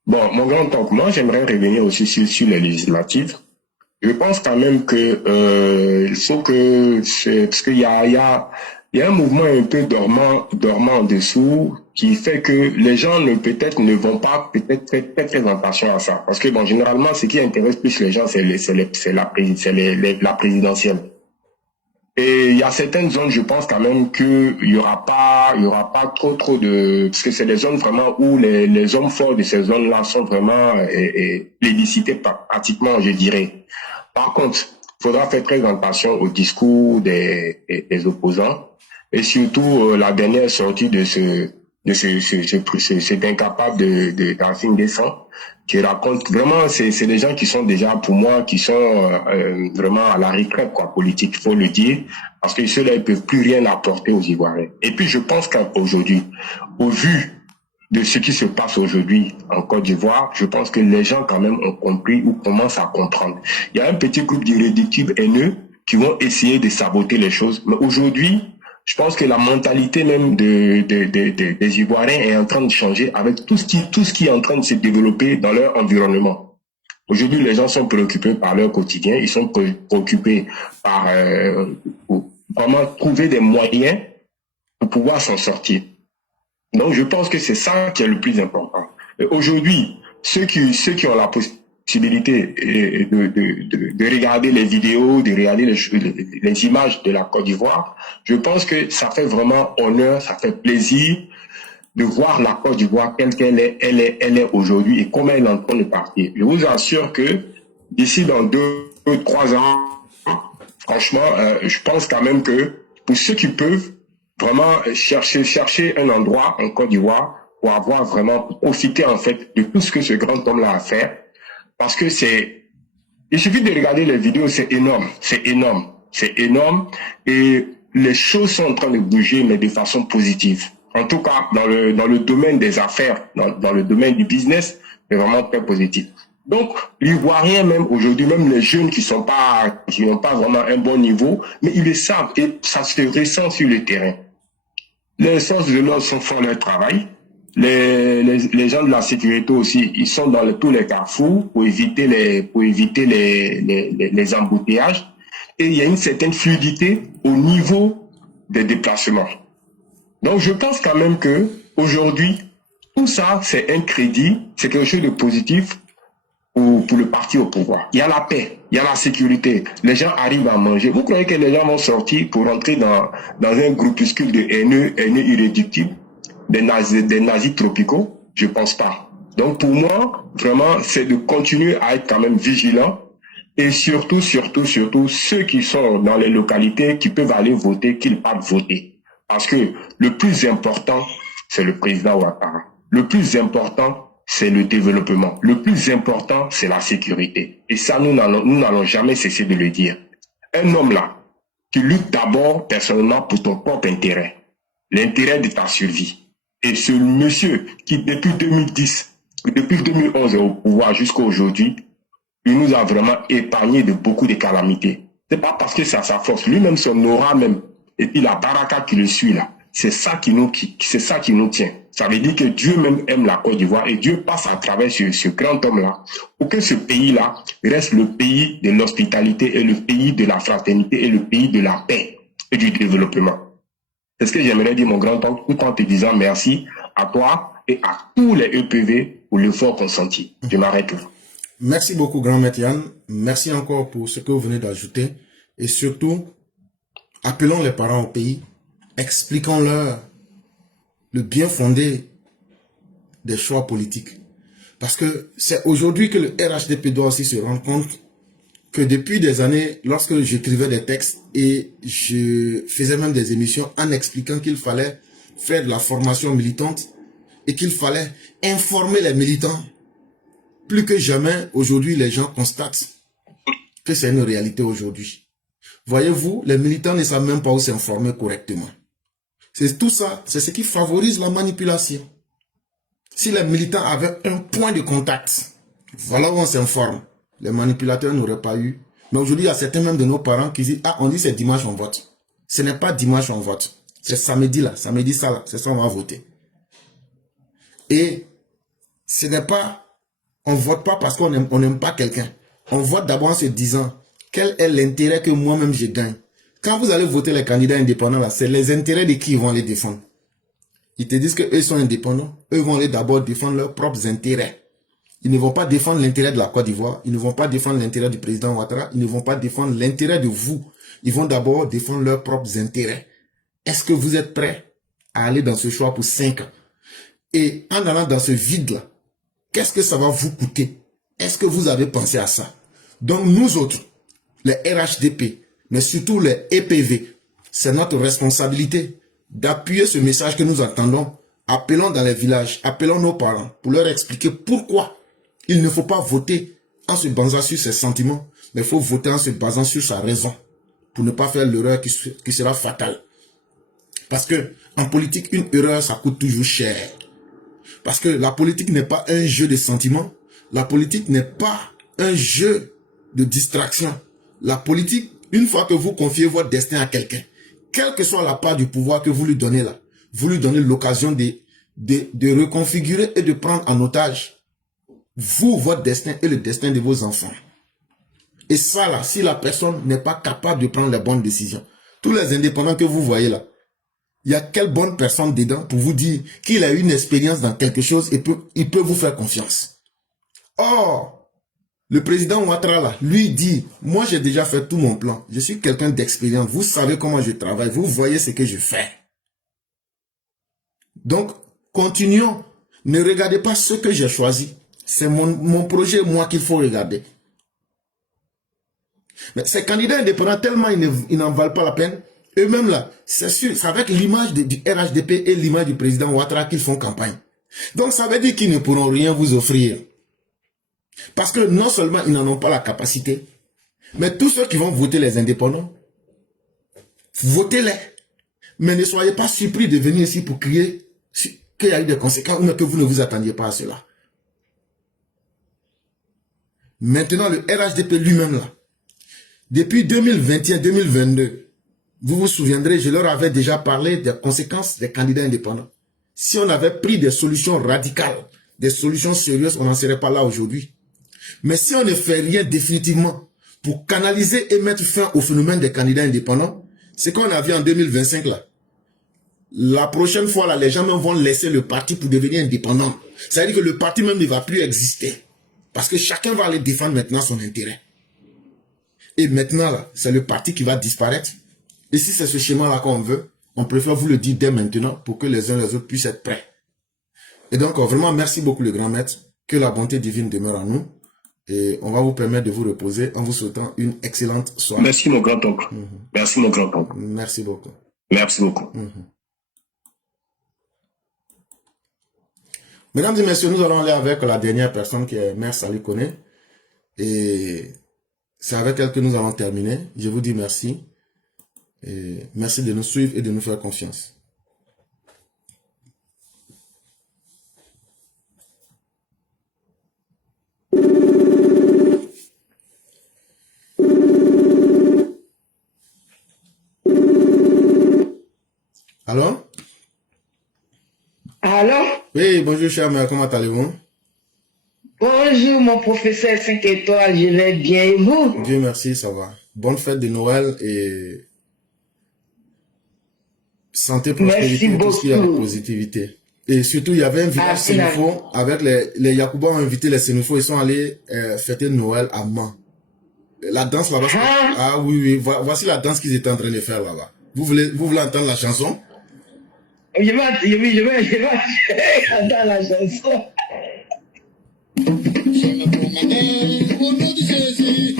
Bon, mon grand-oncle, moi, j'aimerais revenir aussi sur les législatives. Je pense quand même que il faut que parce qu'il y a un mouvement un peu dormant en dessous qui fait que les gens peut-être ne vont pas peut-être faire très attention à ça. Parce que bon, généralement, ce qui intéresse plus les gens, c'est la présidentielle. Et il y a certaines zones, je pense quand même qu'il y aura pas trop de, parce que c'est des zones vraiment où les hommes forts de ces zones-là sont vraiment plébiscités pratiquement, je dirais. Par contre, il faudra faire très attention au discours des opposants et surtout la dernière sortie de cet incapable d'un film décent qui raconte vraiment, c'est des gens qui sont déjà, pour moi, qui sont vraiment à la retraite, quoi, politique, il faut le dire, parce que ceux-là, ils peuvent plus rien apporter aux Ivoiriens. Et puis, je pense qu'aujourd'hui, au vu de ce qui se passe aujourd'hui en Côte d'Ivoire, je pense que les gens, quand même, ont compris ou commencent à comprendre. Il y a un petit groupe d'irréductibles haineux qui vont essayer de saboter les choses, mais aujourd'hui, je pense que la mentalité même des Ivoiriens est en train de changer avec tout ce qui est en train de se développer dans leur environnement. Aujourd'hui, les gens sont préoccupés par leur quotidien, ils sont préoccupés par vraiment trouver des moyens pour pouvoir s'en sortir. Donc, je pense que c'est ça qui est le plus important. Aujourd'hui, ceux qui ont la possibilité de regarder les vidéos, de regarder les images de la Côte d'Ivoire, je pense que ça fait vraiment honneur, ça fait plaisir de voir la Côte d'Ivoire telle qu'elle est, elle est aujourd'hui et comment elle est en train de partir. Je vous assure que d'ici dans 2-3 ans, franchement, je pense quand même que pour ceux qui peuvent vraiment chercher un endroit en Côte d'Ivoire pour avoir vraiment profité en fait de tout ce que ce grand homme-là a fait, parce que il suffit de regarder les vidéos, c'est énorme et les choses sont en train de bouger mais de façon positive. En tout cas, dans le domaine des affaires, dans le domaine du business, c'est vraiment très positif. Donc, l'Ivoirien même aujourd'hui, même les jeunes qui n'ont pas vraiment un bon niveau, mais ils le savent et ça se ressent sur le terrain. Les forces de l'ordre font leur travail. Les gens de la sécurité aussi, ils sont dans tous les carrefours pour éviter les embouteillages. Et il y a une certaine fluidité au niveau des déplacements. Donc, je pense quand même que aujourd'hui, tout ça, c'est un crédit, c'est quelque chose de positif pour le parti au pouvoir. Il y a la paix, il y a la sécurité, les gens arrivent à manger. Vous croyez que les gens vont sortir pour rentrer dans un groupuscule de haineux irréductibles, des nazis tropicaux? Je pense pas. Donc pour moi, vraiment, c'est de continuer à être quand même vigilant et surtout, ceux qui sont dans les localités, qui peuvent aller voter, qu'ils partent voter. Parce que le plus important, c'est le président Ouattara. Le plus important, c'est le développement. Le plus important, c'est la sécurité. Et ça, nous n'allons jamais cesser de le dire. Un homme là, qui lutte d'abord personnellement pour ton propre intérêt, l'intérêt de ta survie. Et ce monsieur qui, depuis 2010, depuis 2011 est au pouvoir jusqu'à aujourd'hui, il nous a vraiment épargné de beaucoup de calamités. C'est pas parce que c'est à sa force. Lui-même, son aura même, et puis la baraka qui le suit là, c'est ça qui nous tient. Ça veut dire que Dieu même aime la Côte d'Ivoire et Dieu passe à travers ce grand homme-là pour que ce pays-là reste le pays de l'hospitalité et le pays de la fraternité et le pays de la paix et du développement. C'est ce que j'aimerais dire, mon grand-oncle, tout en te disant merci à toi et à tous les EPV pour l'effort consenti. Je m'arrête là. Merci beaucoup, grand maître Yann. Merci encore pour ce que vous venez d'ajouter. Et surtout, appelons les parents au pays, expliquons-leur le bien fondé des choix politiques. Parce que c'est aujourd'hui que le RHDP doit aussi se rendre compte que depuis des années, lorsque j'écrivais des textes et je faisais même des émissions en expliquant qu'il fallait faire de la formation militante et qu'il fallait informer les militants, plus que jamais, aujourd'hui, les gens constatent que c'est une réalité aujourd'hui. Voyez-vous, les militants ne savent même pas où s'informer correctement. C'est tout ça, c'est ce qui favorise la manipulation. Si les militants avaient un point de contact, voilà où on s'informe. Les manipulateurs n'auraient pas eu. Mais aujourd'hui, il y a certains même de nos parents qui disent, ah, on dit c'est dimanche, on vote. Ce n'est pas dimanche, on vote. C'est samedi là, samedi ça là, c'est ça, on va voter. Et ce n'est pas, on vote pas parce qu'on n'aime pas quelqu'un. On vote d'abord en se disant, quel est l'intérêt que moi-même je gagne. Quand vous allez voter les candidats indépendants là, c'est les intérêts de qui ils vont les défendre. Ils te disent qu'eux sont indépendants, eux vont aller d'abord défendre leurs propres intérêts. Ils ne vont pas défendre l'intérêt de la Côte d'Ivoire, ils ne vont pas défendre l'intérêt du président Ouattara, ils ne vont pas défendre l'intérêt de vous. Ils vont d'abord défendre leurs propres intérêts. Est-ce que vous êtes prêts à aller dans ce choix pour 5 ans? Et en allant dans ce vide-là, qu'est-ce que ça va vous coûter? Est-ce que vous avez pensé à ça? Donc nous autres, les RHDP, mais surtout les EPV, c'est notre responsabilité d'appuyer ce message que nous entendons. Appelons dans les villages, appelons nos parents pour leur expliquer pourquoi il ne faut pas voter en se basant sur ses sentiments, mais il faut voter en se basant sur sa raison pour ne pas faire l'erreur qui sera fatale. Parce que en politique, une erreur, ça coûte toujours cher. Parce que la politique n'est pas un jeu de sentiments, la politique n'est pas un jeu de distraction. La politique, une fois que vous confiez votre destin à quelqu'un, quelle que soit la part du pouvoir que vous lui donnez là, vous lui donnez l'occasion de reconfigurer et de prendre en otage vous, votre destin et le destin de vos enfants. Et ça là, si la personne n'est pas capable de prendre les bonnes décisions, tous les indépendants que vous voyez là, il y a quelle bonne personne dedans pour vous dire qu'il a eu une expérience dans quelque chose et il peut vous faire confiance. Or, le président Ouattara là, lui dit, moi j'ai déjà fait tout mon plan, je suis quelqu'un d'expérience, vous savez comment je travaille, vous voyez ce que je fais. Donc, continuons. Ne regardez pas ce que j'ai choisi. C'est mon projet, moi, qu'il faut regarder. Mais ces candidats indépendants, tellement ils n'en valent pas la peine. Eux-mêmes, là, c'est sûr, c'est avec l'image du RHDP et l'image du président Ouattara qu'ils font campagne. Donc, ça veut dire qu'ils ne pourront rien vous offrir. Parce que non seulement ils n'en ont pas la capacité, mais tous ceux qui vont voter les indépendants, votez-les. Mais ne soyez pas surpris de venir ici pour crier qu'il y a eu des conséquences ou que vous ne vous attendiez pas à cela. Maintenant, le RHDP lui-même, là, depuis 2021-2022, vous vous souviendrez, je leur avais déjà parlé des conséquences des candidats indépendants. Si on avait pris des solutions radicales, des solutions sérieuses, on n'en serait pas là aujourd'hui. Mais si on ne fait rien définitivement pour canaliser et mettre fin au phénomène des candidats indépendants, c'est qu'on a vu en 2025 là. La prochaine fois, là, les gens même vont laisser le parti pour devenir indépendant. Ça veut dire que le parti même ne va plus exister. Parce que chacun va aller défendre maintenant son intérêt. Et maintenant, là, c'est le parti qui va disparaître. Et si c'est ce schéma-là qu'on veut, on préfère vous le dire dès maintenant pour que les uns et les autres puissent être prêts. Et donc, vraiment, merci beaucoup le grand maître. Que la bonté divine demeure en nous. Et on va vous permettre de vous reposer en vous souhaitant une excellente soirée. Merci mon grand-oncle. Merci mon grand-oncle. Merci beaucoup. Merci beaucoup. Mesdames et messieurs, nous allons aller avec la dernière personne qui est Mère Sali Kone. Et c'est avec elle que nous allons terminer. Je vous dis merci. Et merci de nous suivre et de nous faire confiance. Allô? Allô? Oui, bonjour cher mère, comment allez-vous? Bonjour mon professeur 5 étoiles, je vais bien et vous? Dieu merci, ça va. Bonne fête de Noël et santé, prospérité, tout ce qui est positivité. Et surtout, il y avait un village Sénufo, avec les Yacouba ont invité les Sénufo, ils sont allés fêter Noël à Man. La danse là-bas, ah oui, oui, voici la danse qu'ils étaient en train de faire là-bas. Vous voulez entendre la chanson? Je vais entendre la chanson. Je me promenais au nom de Jésus,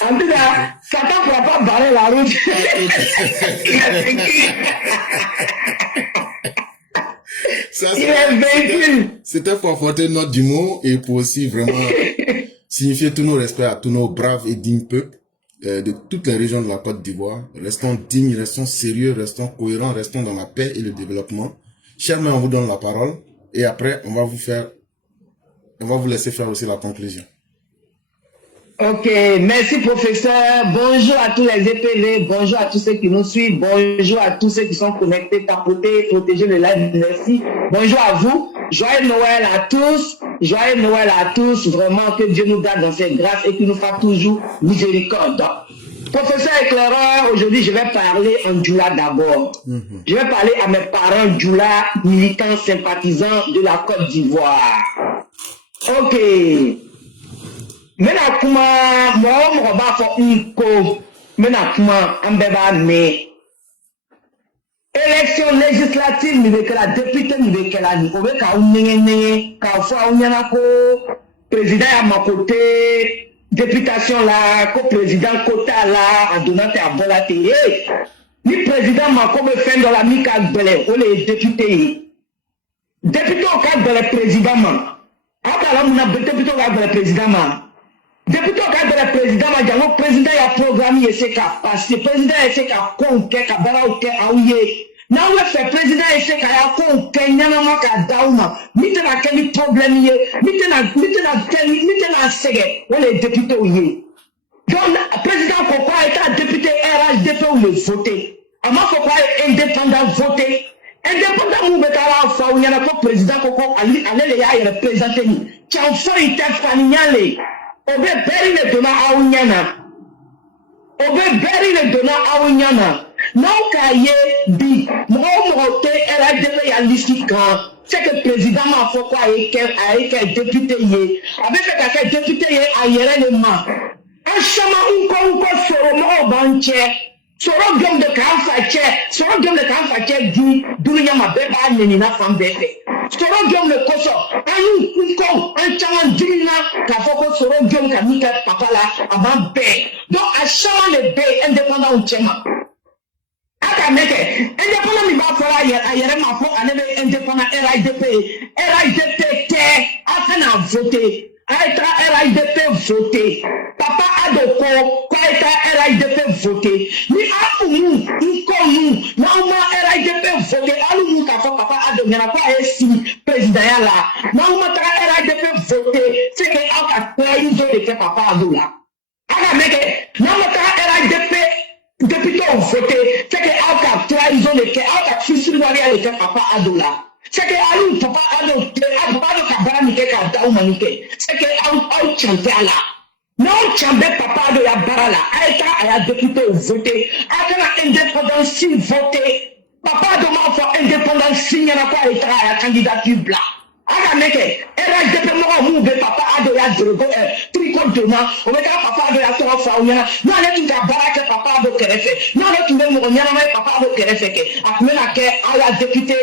En tout cas, Satan ne pourra pas barrer la route. Il est vaincu. C'était pour apporter notre d'humour et pour aussi vraiment signifier tous nos respects à tous nos braves et dignes peuples de toutes les régions de la Côte d'Ivoire. Restons dignes, restons sérieux, restons cohérents, restons dans la paix et le développement. Chers mères, on vous donne la parole et après, on va vous laisser faire aussi la conclusion. Ok, merci professeur. Bonjour à tous les EPV, bonjour à tous ceux qui nous suivent, bonjour à tous ceux qui sont connectés, tapotés, protégés de live, merci. Bonjour à vous, joyeux Noël à tous, joyeux Noël à tous, vraiment que Dieu nous garde dans ses grâces et qu'il nous fasse toujours miséricorde. Professeur éclaireur, aujourd'hui je vais parler en Djoula d'abord. Je vais parler à mes parents Djoula, militants, sympathisants de la Côte d'Ivoire. Ok. Mena kuma mo ba fo nko mena kuma ambeba me élection législative ni de la député ni de la ni o be ka unyenye ka fo unyana ko président ya makoté députation la ko président kota la adonate abolate ni président makobe fin de la mika gbele o le député au cadre de le président man akala muna député au cadre de le président man. Depuis au cadre de président, le président a programmé parce que le président a conqué, Now we fait président et a conqué, n'yama ka dauma, mitena quel problème mitena sege, ou les députés ou yé. Donc, président pourquoi est un député RHDP ou le voter? Ama pourquoi est indépendant voter? Indépendant ou betala fa ou y'ana ko président koko allez les ya représenter ni. Chanfo ite faninyale. Obe beri le dona awunyana. Obe beri le dona awunyana. Non kaye bi. Mote RHDP ya listi kan. C'est que le président m'a fait quoi avec un député yé. Avec un député yé a yere le ma. Un chama unko soro mo banche. Soro gom de kanfache. Soro gom de kanfache du nyama beba nina fambebe. Soro gom le koso. Anu unko un chama dimina ka foko soro gom ka mika papala avant be. Donc à chama le be indépendant ou chema. Aka meke indépendant mi ba fara ayere ma fo anebe indépendant RHDP te afena voter. Aïta RHDP voté. Papa Adoko, Aïta RHDP voté. Ni Aounou, Nkonou, Naouma RHDP voté. Aounou, Papa Adoko, n'a pas esti président là. Naouma RHDP voté. C'est que Aouka Plaïdo de Papa Adola. Aga meke, Naouma RHDP député voté. C'est que Aouka Plaïdo de Aouka Fussilwaria de Papa Adola. C'est que Alou papa Ado kabara nike ka daou manike. C'est que Alou chante là. Non chante papa Ado ya barala. Aïta aya député voté. Aïta indépendance si voté. Papa Ado m'a fait indépendance si y'en a pas Aïta aya candidature bla. Aga meke. RHDP m'a mouvé papa Ado ya drogo tricot demain. On met papa Ado ya toa fa ouya. Non ale tu ka baraka papa Ado kerefe. Non ale tu me m'onyana mais papa Ado kerefe ke. Akmena ke aya député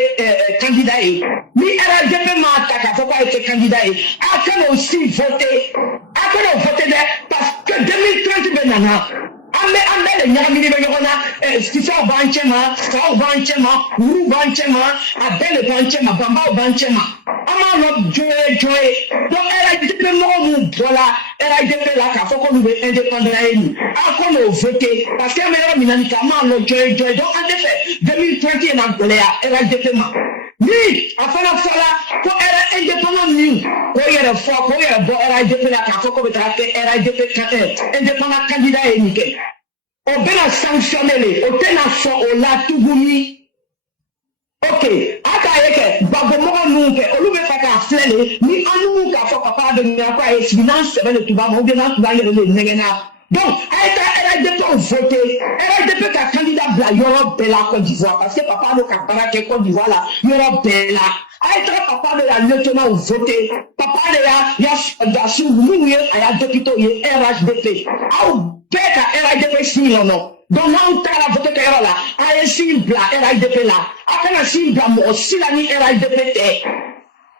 candidat. Ni RHDP m'a attaqué, faut pas être candidat. Après aussi voter. Après voter parce que que 2030 benana. Ambe le nyamini be yona stifa banchema, fa banchema, uru banchema, abele banchema, bamba banchema. Ama no joy. Donc elle a dit que mon voilà, elle a dit que la ka foko nous indépendant eni. A ko no voter parce que me minani ka ma no joy. Donc en effet 2020 na golea, elle a dit que ni afala fala ko era indépendant ni ko yere fo ko yere bo era DP la ka foko be traiter era DP indépendant candidat eni ke. On peut la sanctionner, on peut la so on la tugumi. Ok, aka bagomo nous que on veut faire ka flele ni anu ka fo papa de ni akwa e finance be le tuba mo bien na tuba yere le ngena. Donc, elle a été votée, elle a été ka candidat bla yoro bela Côte d'Ivoire parce que papa no ka para ke Côte d'Ivoire là yoro bela. Elle a papa de la lieutenant voté, papa de la fondation nous a député RHDP. Au beka RHDP si non. Donc là on t'a la voté que là, a si bla RHDP là. Après la si bla mo si la ni RHDP te.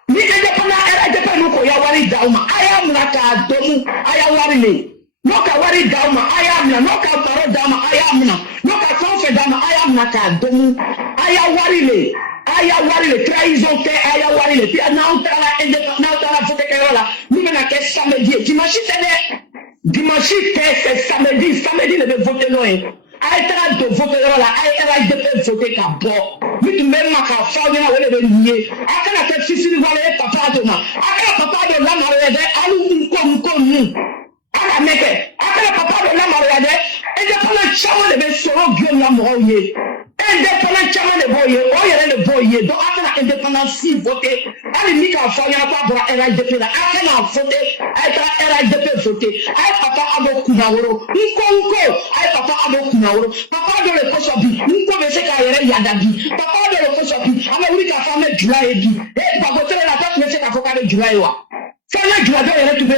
Ni indépendant RHDP no ko ya wari dauma. Aya mnaka domu, aya wari le. Noka wari dauma, aya mna, noka baro dauma, aya mna, noka konfe dauma, aya mna ka domu, aya wari le, trahison te, aya wari le, puis na on t'a la indépendant, na on t'a la voté que là, nous menons que samedi, dimanche c'est samedi, le voter loin. Aïe t'a de voter là, aïe de voter ka bon. Lui même ma ka fa na wele de lié. Akana te fisi ni wale papa de ma. Akana papa de la mariade, alu nko ni. Ala meke, akana papa de la mariade, indépendant chama de be soro bio na moye. Indépendant chama de boye, oyere de boye. Donc akana indépendant si voter. Ali mika fa na pa bra RHDP la. Akana voter, aïe RHDP voter. Aïe papa abo kunaworo. Nko, aïe papa abo kunaworo. Papa de le kosobi, nko be se ka yere yadabi. Papa de le kosobi, ama wuri ka fa me jula ebi. Eh papa tere la pa me se ka foka de jula ewa. Fana jula do yere tube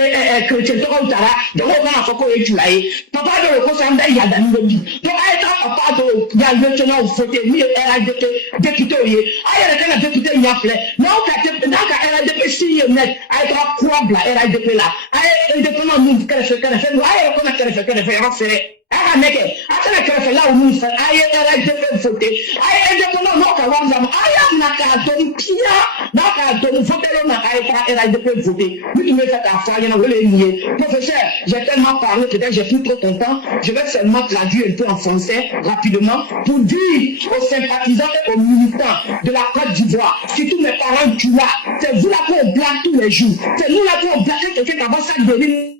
chrétien to ko tara, de ko na foko e jula e. Papa de le kosobi anda yadabi ebi. Donc aïe papa de ya lieutenant voter ni RHDP député ye. Aïe le kana député nyafle. Na ka RHDP si net, aïe ta quoi bla RHDP là. Aïe indépendant nous kere fe, aïe ko na kere fe, ra fere. Aka meke, aka kere fe là où nous fait, aïe RHDP voter. Aïe indépendant no ka wanza, aïe na ka don pia, na ka don voter na aïe ka RHDP voter. Lui me fait ta fa, yana wele nié. Professeur, j'ai tellement parlé, peut-être j'ai plus trop ton temps, je vais seulement traduire un peu en français rapidement pour dire aux sympathisants et aux militants de la Côte d'Ivoire, surtout mes parents tu vois, c'est vous là qu'on blague tous les jours, c'est nous là qu'on blague quelqu'un avant ça de venir.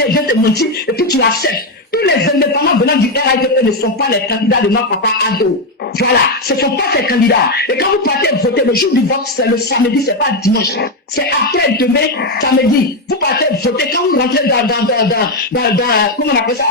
Et je te mentir, et puis tu acceptes. Tous les indépendants venant du RHDP ne sont pas les candidats de notre papa Ado. Voilà, ce ne sont pas ces candidats. Et quand vous partez voter, le jour du vote, c'est le samedi, c'est pas dimanche. C'est après demain, samedi. Vous partez voter, quand vous rentrez comment on appelle ça,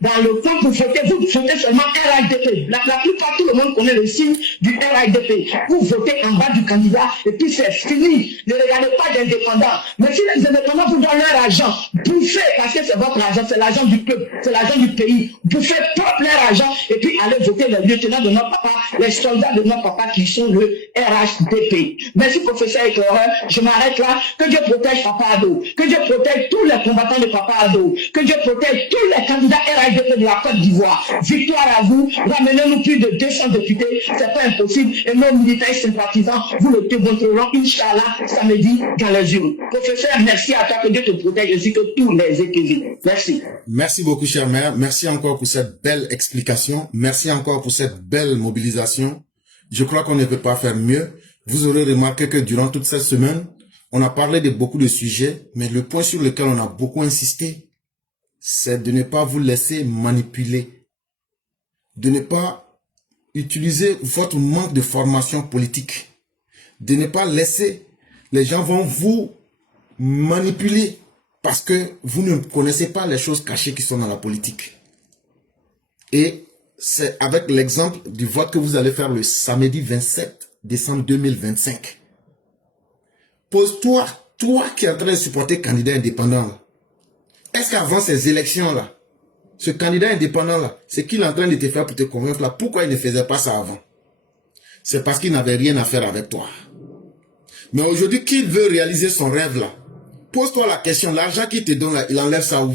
dans le camp pour voter, vous votez seulement RHDP. La plupart, tout le monde connaît le signe du RHDP. Vous votez en bas du candidat, et puis c'est fini. Ne regardez pas d'indépendants. Mais si les indépendants vous donnent leur argent, bouffez, parce que c'est votre argent, c'est l'argent du peuple. C'est l'argent du pays. Bouffez propre leur argent et puis allez voter les lieutenants de notre papa, les soldats de notre papa qui sont le RHDP. Merci professeur éclaireur. Je m'arrête là. Que Dieu protège Papa Ado. Que Dieu protège tous les combattants de Papa Ado. Que Dieu protège tous les candidats RHDP de la Côte d'Ivoire. Victoire à vous. Ramenez-nous plus de 200 députés. C'est pas impossible. Et nos militants et sympathisants, vous le démontreront, Inch'Allah, samedi dans les urnes. Professeur, merci à toi. Que Dieu te protège ainsi que tous les écrivains. Merci. Merci beaucoup, chère mère. Merci encore pour cette belle explication. Merci encore pour cette belle mobilisation. Je crois qu'on ne peut pas faire mieux. Vous aurez remarqué que durant toute cette semaine, on a parlé de beaucoup de sujets, mais le point sur lequel on a beaucoup insisté, c'est de ne pas vous laisser manipuler. De ne pas utiliser votre manque de formation politique. De ne pas laisser les gens vont vous manipuler parce que vous ne connaissez pas les choses cachées qui sont dans la politique. Et c'est avec l'exemple du vote que vous allez faire le samedi 27 décembre 2025. Pose-toi, toi qui es en train de supporter candidat indépendant, est-ce qu'avant ces élections-là, ce candidat indépendant-là, c'est qu'il est en train de te faire pour te convaincre là, pourquoi il ne faisait pas ça avant? C'est parce qu'il n'avait rien à faire avec toi. Mais aujourd'hui, qu'il veut réaliser son rêve là, Pose-toi la question, l'argent qu'il te donne là, il enlève ça où?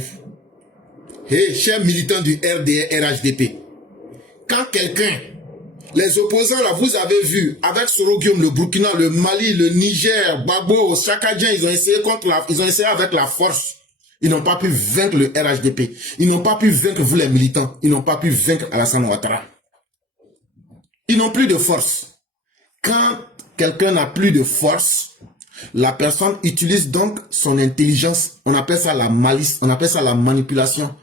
Hey, chers militants du RDR, RHDP, quand quelqu'un, les opposants là, vous avez vu, avec Sorogium, le Burkina, le Mali, le Niger, Babo, Chakadien, ils ont essayé avec la force. Ils n'ont pas pu vaincre le RHDP. Ils n'ont pas pu vaincre vous les militants. Ils n'ont pas pu vaincre Alassane Ouattara. Ils n'ont plus de force. Quand quelqu'un n'a plus de force, la personne utilise donc son intelligence. On appelle ça la malice, on appelle ça la manipulation.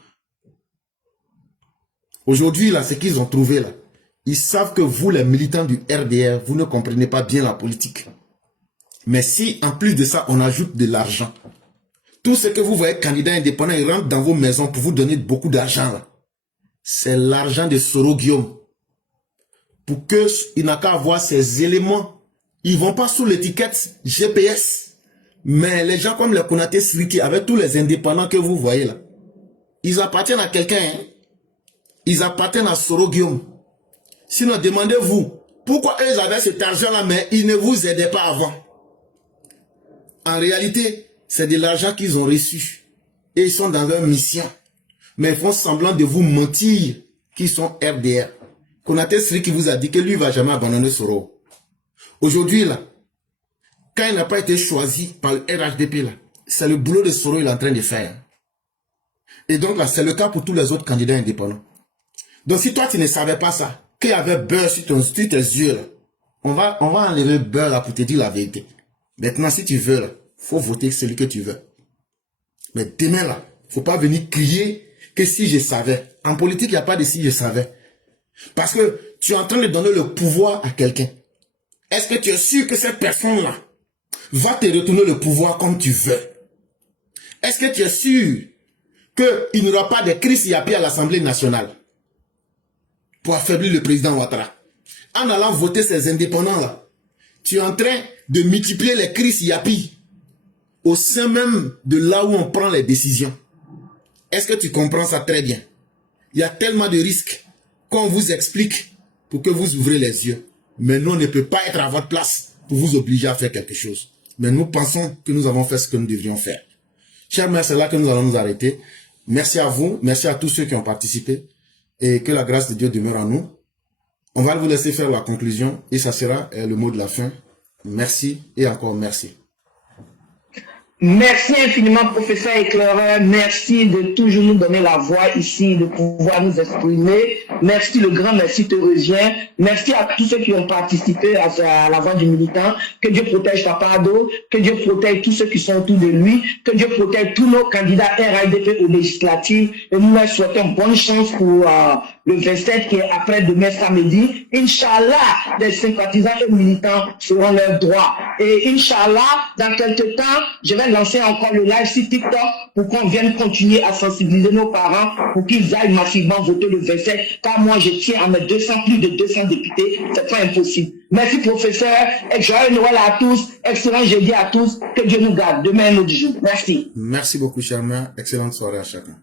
Aujourd'hui, là, ce qu'ils ont trouvé là, ils savent que vous, les militants du RDR, vous ne comprenez pas bien la politique. Mais si, en plus de ça, on ajoute de l'argent, tout ce que vous voyez candidats indépendants, ils rentrent dans vos maisons pour vous donner beaucoup d'argent là. C'est l'argent de Sorogium. Pour qu'il n'a qu'à avoir ces éléments. Ils vont pas sous l'étiquette GPS. Mais les gens comme les Konaté Sriki, avec tous les indépendants que vous voyez là, ils appartiennent à quelqu'un. Hein? Ils appartiennent à Sorogium. Sinon, demandez-vous, pourquoi eux avaient cet argent-là, mais ils ne vous aidaient pas avant? En réalité, c'est de l'argent qu'ils ont reçu. Et ils sont dans leur mission. Mais ils font semblant de vous mentir qu'ils sont RDR. Konaté Sriki vous a dit que lui ne va jamais abandonner Soro. Aujourd'hui, là, quand il n'a pas été choisi par le RHDP, là, c'est le boulot de Soro qu'il est en train de faire. Et donc là, c'est le cas pour tous les autres candidats indépendants. Donc si toi, tu ne savais pas ça, qu'il y avait beurre sur tes yeux, là, on va enlever le beurre là pour te dire la vérité. Maintenant, si tu veux, là, faut voter celui que tu veux. Mais demain, là, faut pas venir crier que si je savais. En politique, il n'y a pas de si je savais. Parce que tu es en train de donner le pouvoir à quelqu'un. Est-ce que tu es sûr que cette personne-là va te retourner le pouvoir comme tu veux? Est-ce que tu es sûr qu'il n'y aura pas de crise Yapi à l'Assemblée nationale pour affaiblir le président Ouattara? En allant voter ces indépendants-là, tu es en train de multiplier les crises Yapi au sein même de là où on prend les décisions. Est-ce que tu comprends ça très bien? Il y a tellement de risques qu'on vous explique pour que vous ouvrez les yeux. Mais nous, on ne peut pas être à votre place pour vous obliger à faire quelque chose. Mais nous pensons que nous avons fait ce que nous devrions faire. Chers mères, c'est là que nous allons nous arrêter. Merci à vous, merci à tous ceux qui ont participé. Et que la grâce de Dieu demeure en nous. On va vous laisser faire la conclusion et ça sera le mot de la fin. Merci et encore merci. Merci infiniment, professeur éclaireur. Merci de toujours nous donner la voix ici, de pouvoir nous exprimer. Merci, le grand merci te revient. Merci à tous ceux qui ont participé à la voix du militant. Que Dieu protège Tapado, que Dieu protège tous ceux qui sont autour de lui, que Dieu protège tous nos candidats RHDP aux législatives. Et nous leur souhaitons bonne chance pour le 27 qui est après-demain samedi. Inch'Allah, les sympathisants et militants seront leurs droits. Et Inch'Allah, dans quelques temps, je vais lancer encore le live sur TikTok pour qu'on vienne continuer à sensibiliser nos parents pour qu'ils aillent massivement voter le 27. Car moi, je tiens à mettre plus de 200 députés. C'est pas impossible. Merci, professeur. Et joyeux Noël à tous. Excellent jeudi à tous. Que Dieu nous garde. Demain, un autre jour. Merci. Merci beaucoup, cher mère. Excellente soirée à chacun.